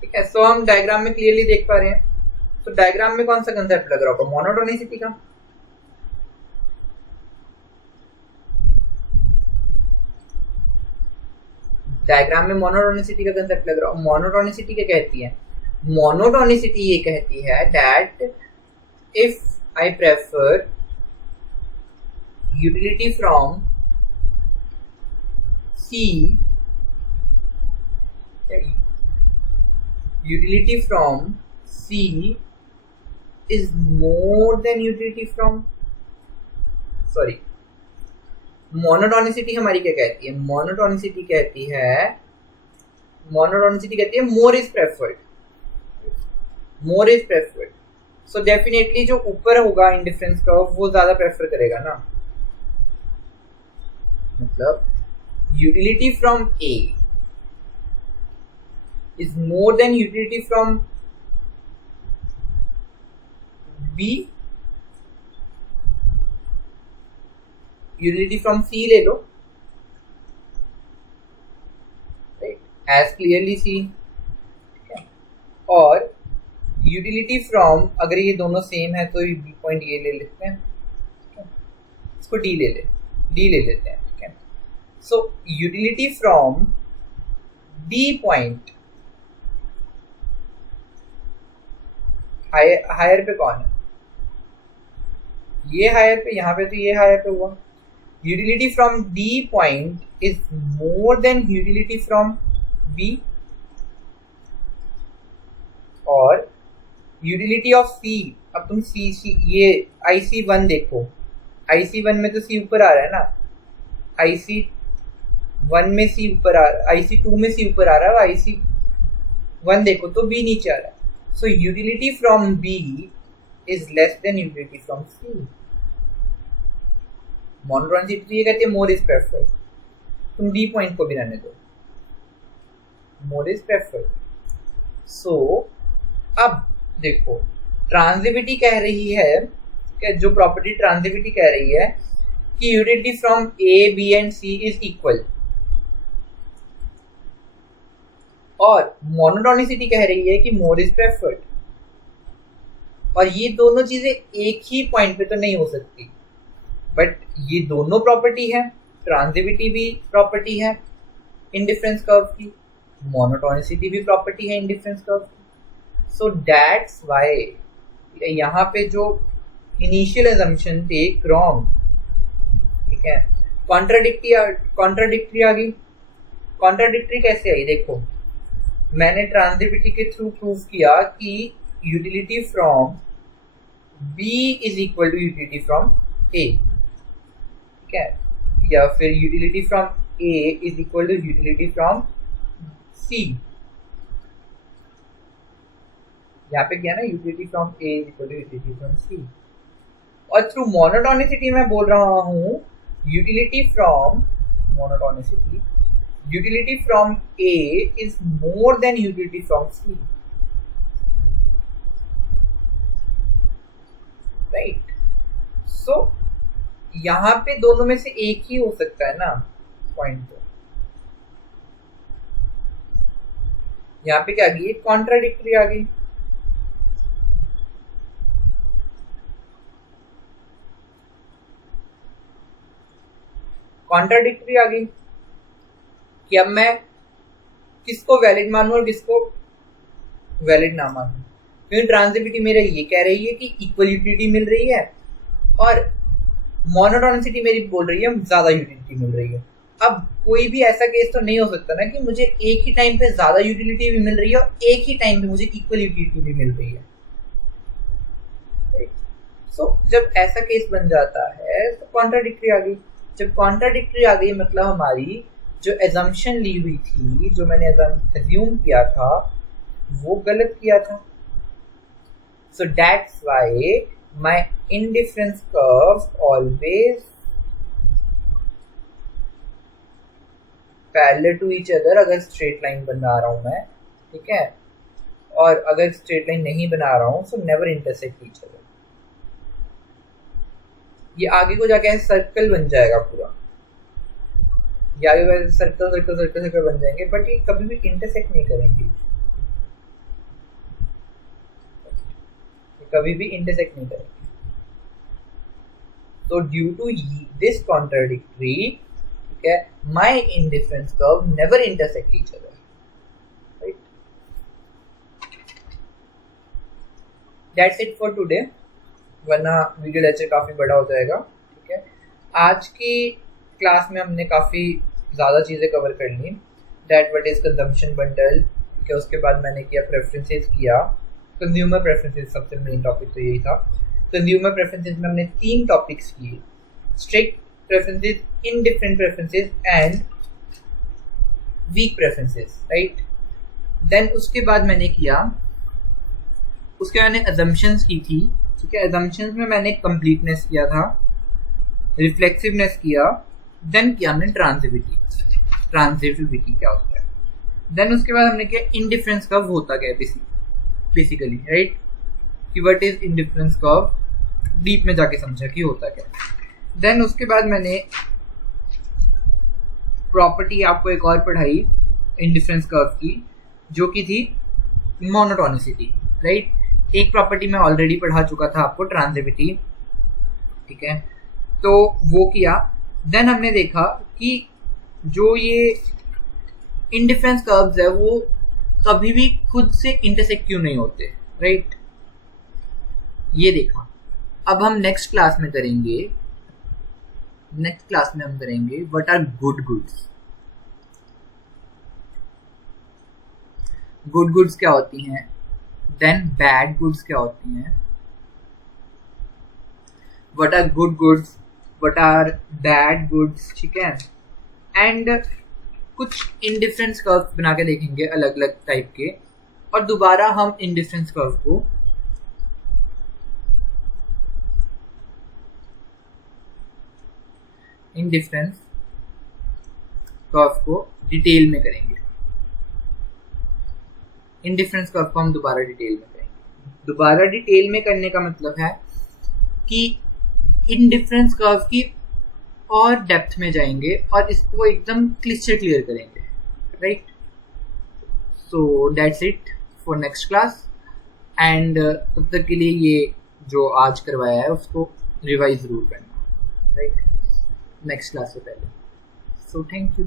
ठीक है, सो हम diagram में क्लियरली देख पा रहे हैं। तो डायग्राम में कौन सा कंसेप्ट लग रहा होगा? मोनोटोनिसिटी का। डायग्राम में मोनोटोनिसिटी का कंसेप्ट लग रहा हो। मोनोटोनिसिटी क्या कहती है? मोनोटोनिसिटी ये कहती है that if I prefer utility from C, utility from C is more than utility from, sorry, monotonicity हमारी क्या कहती है? मोनोटोनिसिटी कहती है more is preferred, more is preferred. So definitely जो ऊपर होगा इंडिफरेंस कर्व वो ज्यादा प्रेफर करेगा ना। मतलब utility from A is more than utility from B, utility from C ले लो, right? As clearly seen। और utility from, अगर ये दोनों सेम है तो B पॉइंट ये ले लेते हैं, इसको D ले लेते हैं, ठीक है। So utility from D point higher पे कौन है? ये हायर पे, यहाँ पे तो ये हायर पे हुआ। Utility from D point is more than utility from B, और यूटिलिटी ऑफ C, अब तुम C ये IC1 देखो, IC1 में तो C ऊपर आ रहा है ना, IC1 में C ऊपर आ रहा है, IC2 में C ऊपर आ रहा है, IC1 देखो तो B नीचे आ रहा है। So utility from B is less than utility from C। Monotonicity ये कहते हैं मोर इज प्रेफर्ड। तुम D पॉइंट को भी रहने दो, मोर इज प्रेफर्ड। सो अब देखो ट्रांजिटिविटी कह रही है कि जो प्रॉपर्टी ट्रांजिटिविटी कह रही है कि utility from A, B and C is equal, और मोनोटोनिसिटी कह रही है कि मोर इज प्रेफर्ड। और ये दोनों चीजें एक ही पॉइंट पे तो नहीं हो सकती, बट ये दोनों प्रॉपर्टी है, ट्रांजिटिविटी भी प्रॉपर्टी है इंडिफरेंस कर्व की, मोनोटोनिसिटी भी प्रॉपर्टी है इंडिफरेंस कर्व की। सो दैट्स व्हाई यहाँ पे जो इनिशियल अजम्पशन थे रॉन्ग, ठीक है। कॉन्ट्राडिक्टरी आ गई। कॉन्ट्राडिक्टरी कैसे आई? देखो मैंने ट्रांजिटिविटी के थ्रू प्रूव किया कि utility from B is equal to utility from A, ठीक है, या फिर utility from A is equal to utility from C। यहाँ पे क्या ना, utility from A is equal to utility from C। और थ्रू मोनोटोनिसिटी मैं बोल रहा हूँ utility from monotonicity, utility from A is more than utility from C, right? So यहाँ पे दोनों में से एक ही हो सकता है ना पॉइंट। तो यहाँ पे क्या आ गई, कॉन्ट्राडिक्टरी आ गई। कॉन्ट्राडिक्टरी आ गई कि अब मैं किसको वैलिड मानूं और किसको वैलिड ना मानूं, क्योंकि ट्रांजिटिविटी मेरा ये कह रही है कि इक्वल यूटिलिटी मिल रही है और मोनोटोनिसिटी मेरी बोल रही है ज्यादा यूटिलिटी मिल रही है। अब कोई भी ऐसा केस तो नहीं हो सकता ना कि मुझे एक ही टाइम पे ज्यादा यूटिलिटी भी मिल रही है और एक ही टाइम पे मुझे इक्वल यूटिलिटी भी मिल रही है। सो जब ऐसा केस बन जाता है तो कॉन्ट्राडिक्टरी आ गई। जब कॉन्ट्राडिक्टरी आ गई मतलब हमारी जो एजम्पशन ली हुई थी, जो मैंने एज्यूम किया था, वो गलत किया था। So that's why my indifference curves always parallel to each other. अगर स्ट्रेट लाइन बना रहा हूं मैं, ठीक है, और अगर स्ट्रेट लाइन नहीं बना रहा हूं so never intersect each other. ये आगे को जाके सर्कल बन जाएगा पूरा, ये आगे सर्कल सर्कल सर्कल सर्कल बन जाएंगे, बट ये कभी भी इंटरसेक्ट नहीं करेंगे, कभी भी इंटरसेक्ट नहीं करेंगे। तो ड्यू टू दिस कॉन्ट्राडिक्टरी, ठीक है, my indifference curve never intersect each other, right. That's it for today, वरना वीडियो लेक्चर काफ़ी बड़ा हो जाएगा, ठीक है। आज की क्लास में हमने काफ़ी ज़्यादा चीज़ें कवर कर ली। That what is consumption bundle, ठीक है। उसके बाद मैंने किया प्रेफरेंसेस, किया कंज्यूमर प्रेफरेंसेस, सबसे मेन टॉपिक तो यही था। कंज्यूमर प्रेफरेंसेस में हमने 3 टॉपिक्स किए, strict preferences, indifferent preferences and weak preferences, right. Then उसके बाद मैंने किया, उसके मैंने अजम्पशंस की थी, ठीक है। अजम्पशंस में मैंने कंप्लीटनेस किया था, रिफ्लेक्सिवनेस किया, देन किया हमने ट्रांजिटिविटी क्या होता है, देन उसके बाद हमने किया इंडिफरेंस कर्व होता क्या है बेसिकली, राइट, कि what is indifference curve, deep में जाके समझा कि होता क्या। देन उसके बाद मैंने प्रॉपर्टी आपको एक और पढ़ाई इंडिफरेंस कर्व की, जो कि थी मोनोटोनिसिटी, राइट। एक प्रॉपर्टी मैं ऑलरेडी पढ़ा चुका था आपको, ट्रांजिटिविटी, ठीक है, तो वो किया। देन हमने देखा कि जो ये इंडिफरेंस कर्व्स है वो कभी भी खुद से इंटरसेक्ट क्यों नहीं होते, राइट, ये देखा। अब हम नेक्स्ट क्लास में करेंगे, what are good goods. Good goods क्या होती हैं, देन बैड गुड्स क्या होती हैं, what are good goods, what are bad goods, ठीक है। एंड कुछ इंडिफरेंस कर्व बना के देखेंगे अलग अलग टाइप के, और दोबारा हम इंडिफरेंस कर्व को डिटेल में करेंगे। इंडिफरेंस कर्व को हम दोबारा डिटेल में करेंगे। दोबारा डिटेल में करने का मतलब है कि इंडिफरेंस कर्व की और डेप्थ में जाएंगे और इसको एकदम क्लियर करेंगे, right. So that's it for next class, and तब तक के लिए ये जो आज करवाया है उसको रिवाइज जरूर करना, राइट, नेक्स्ट क्लास से पहले। So thank you.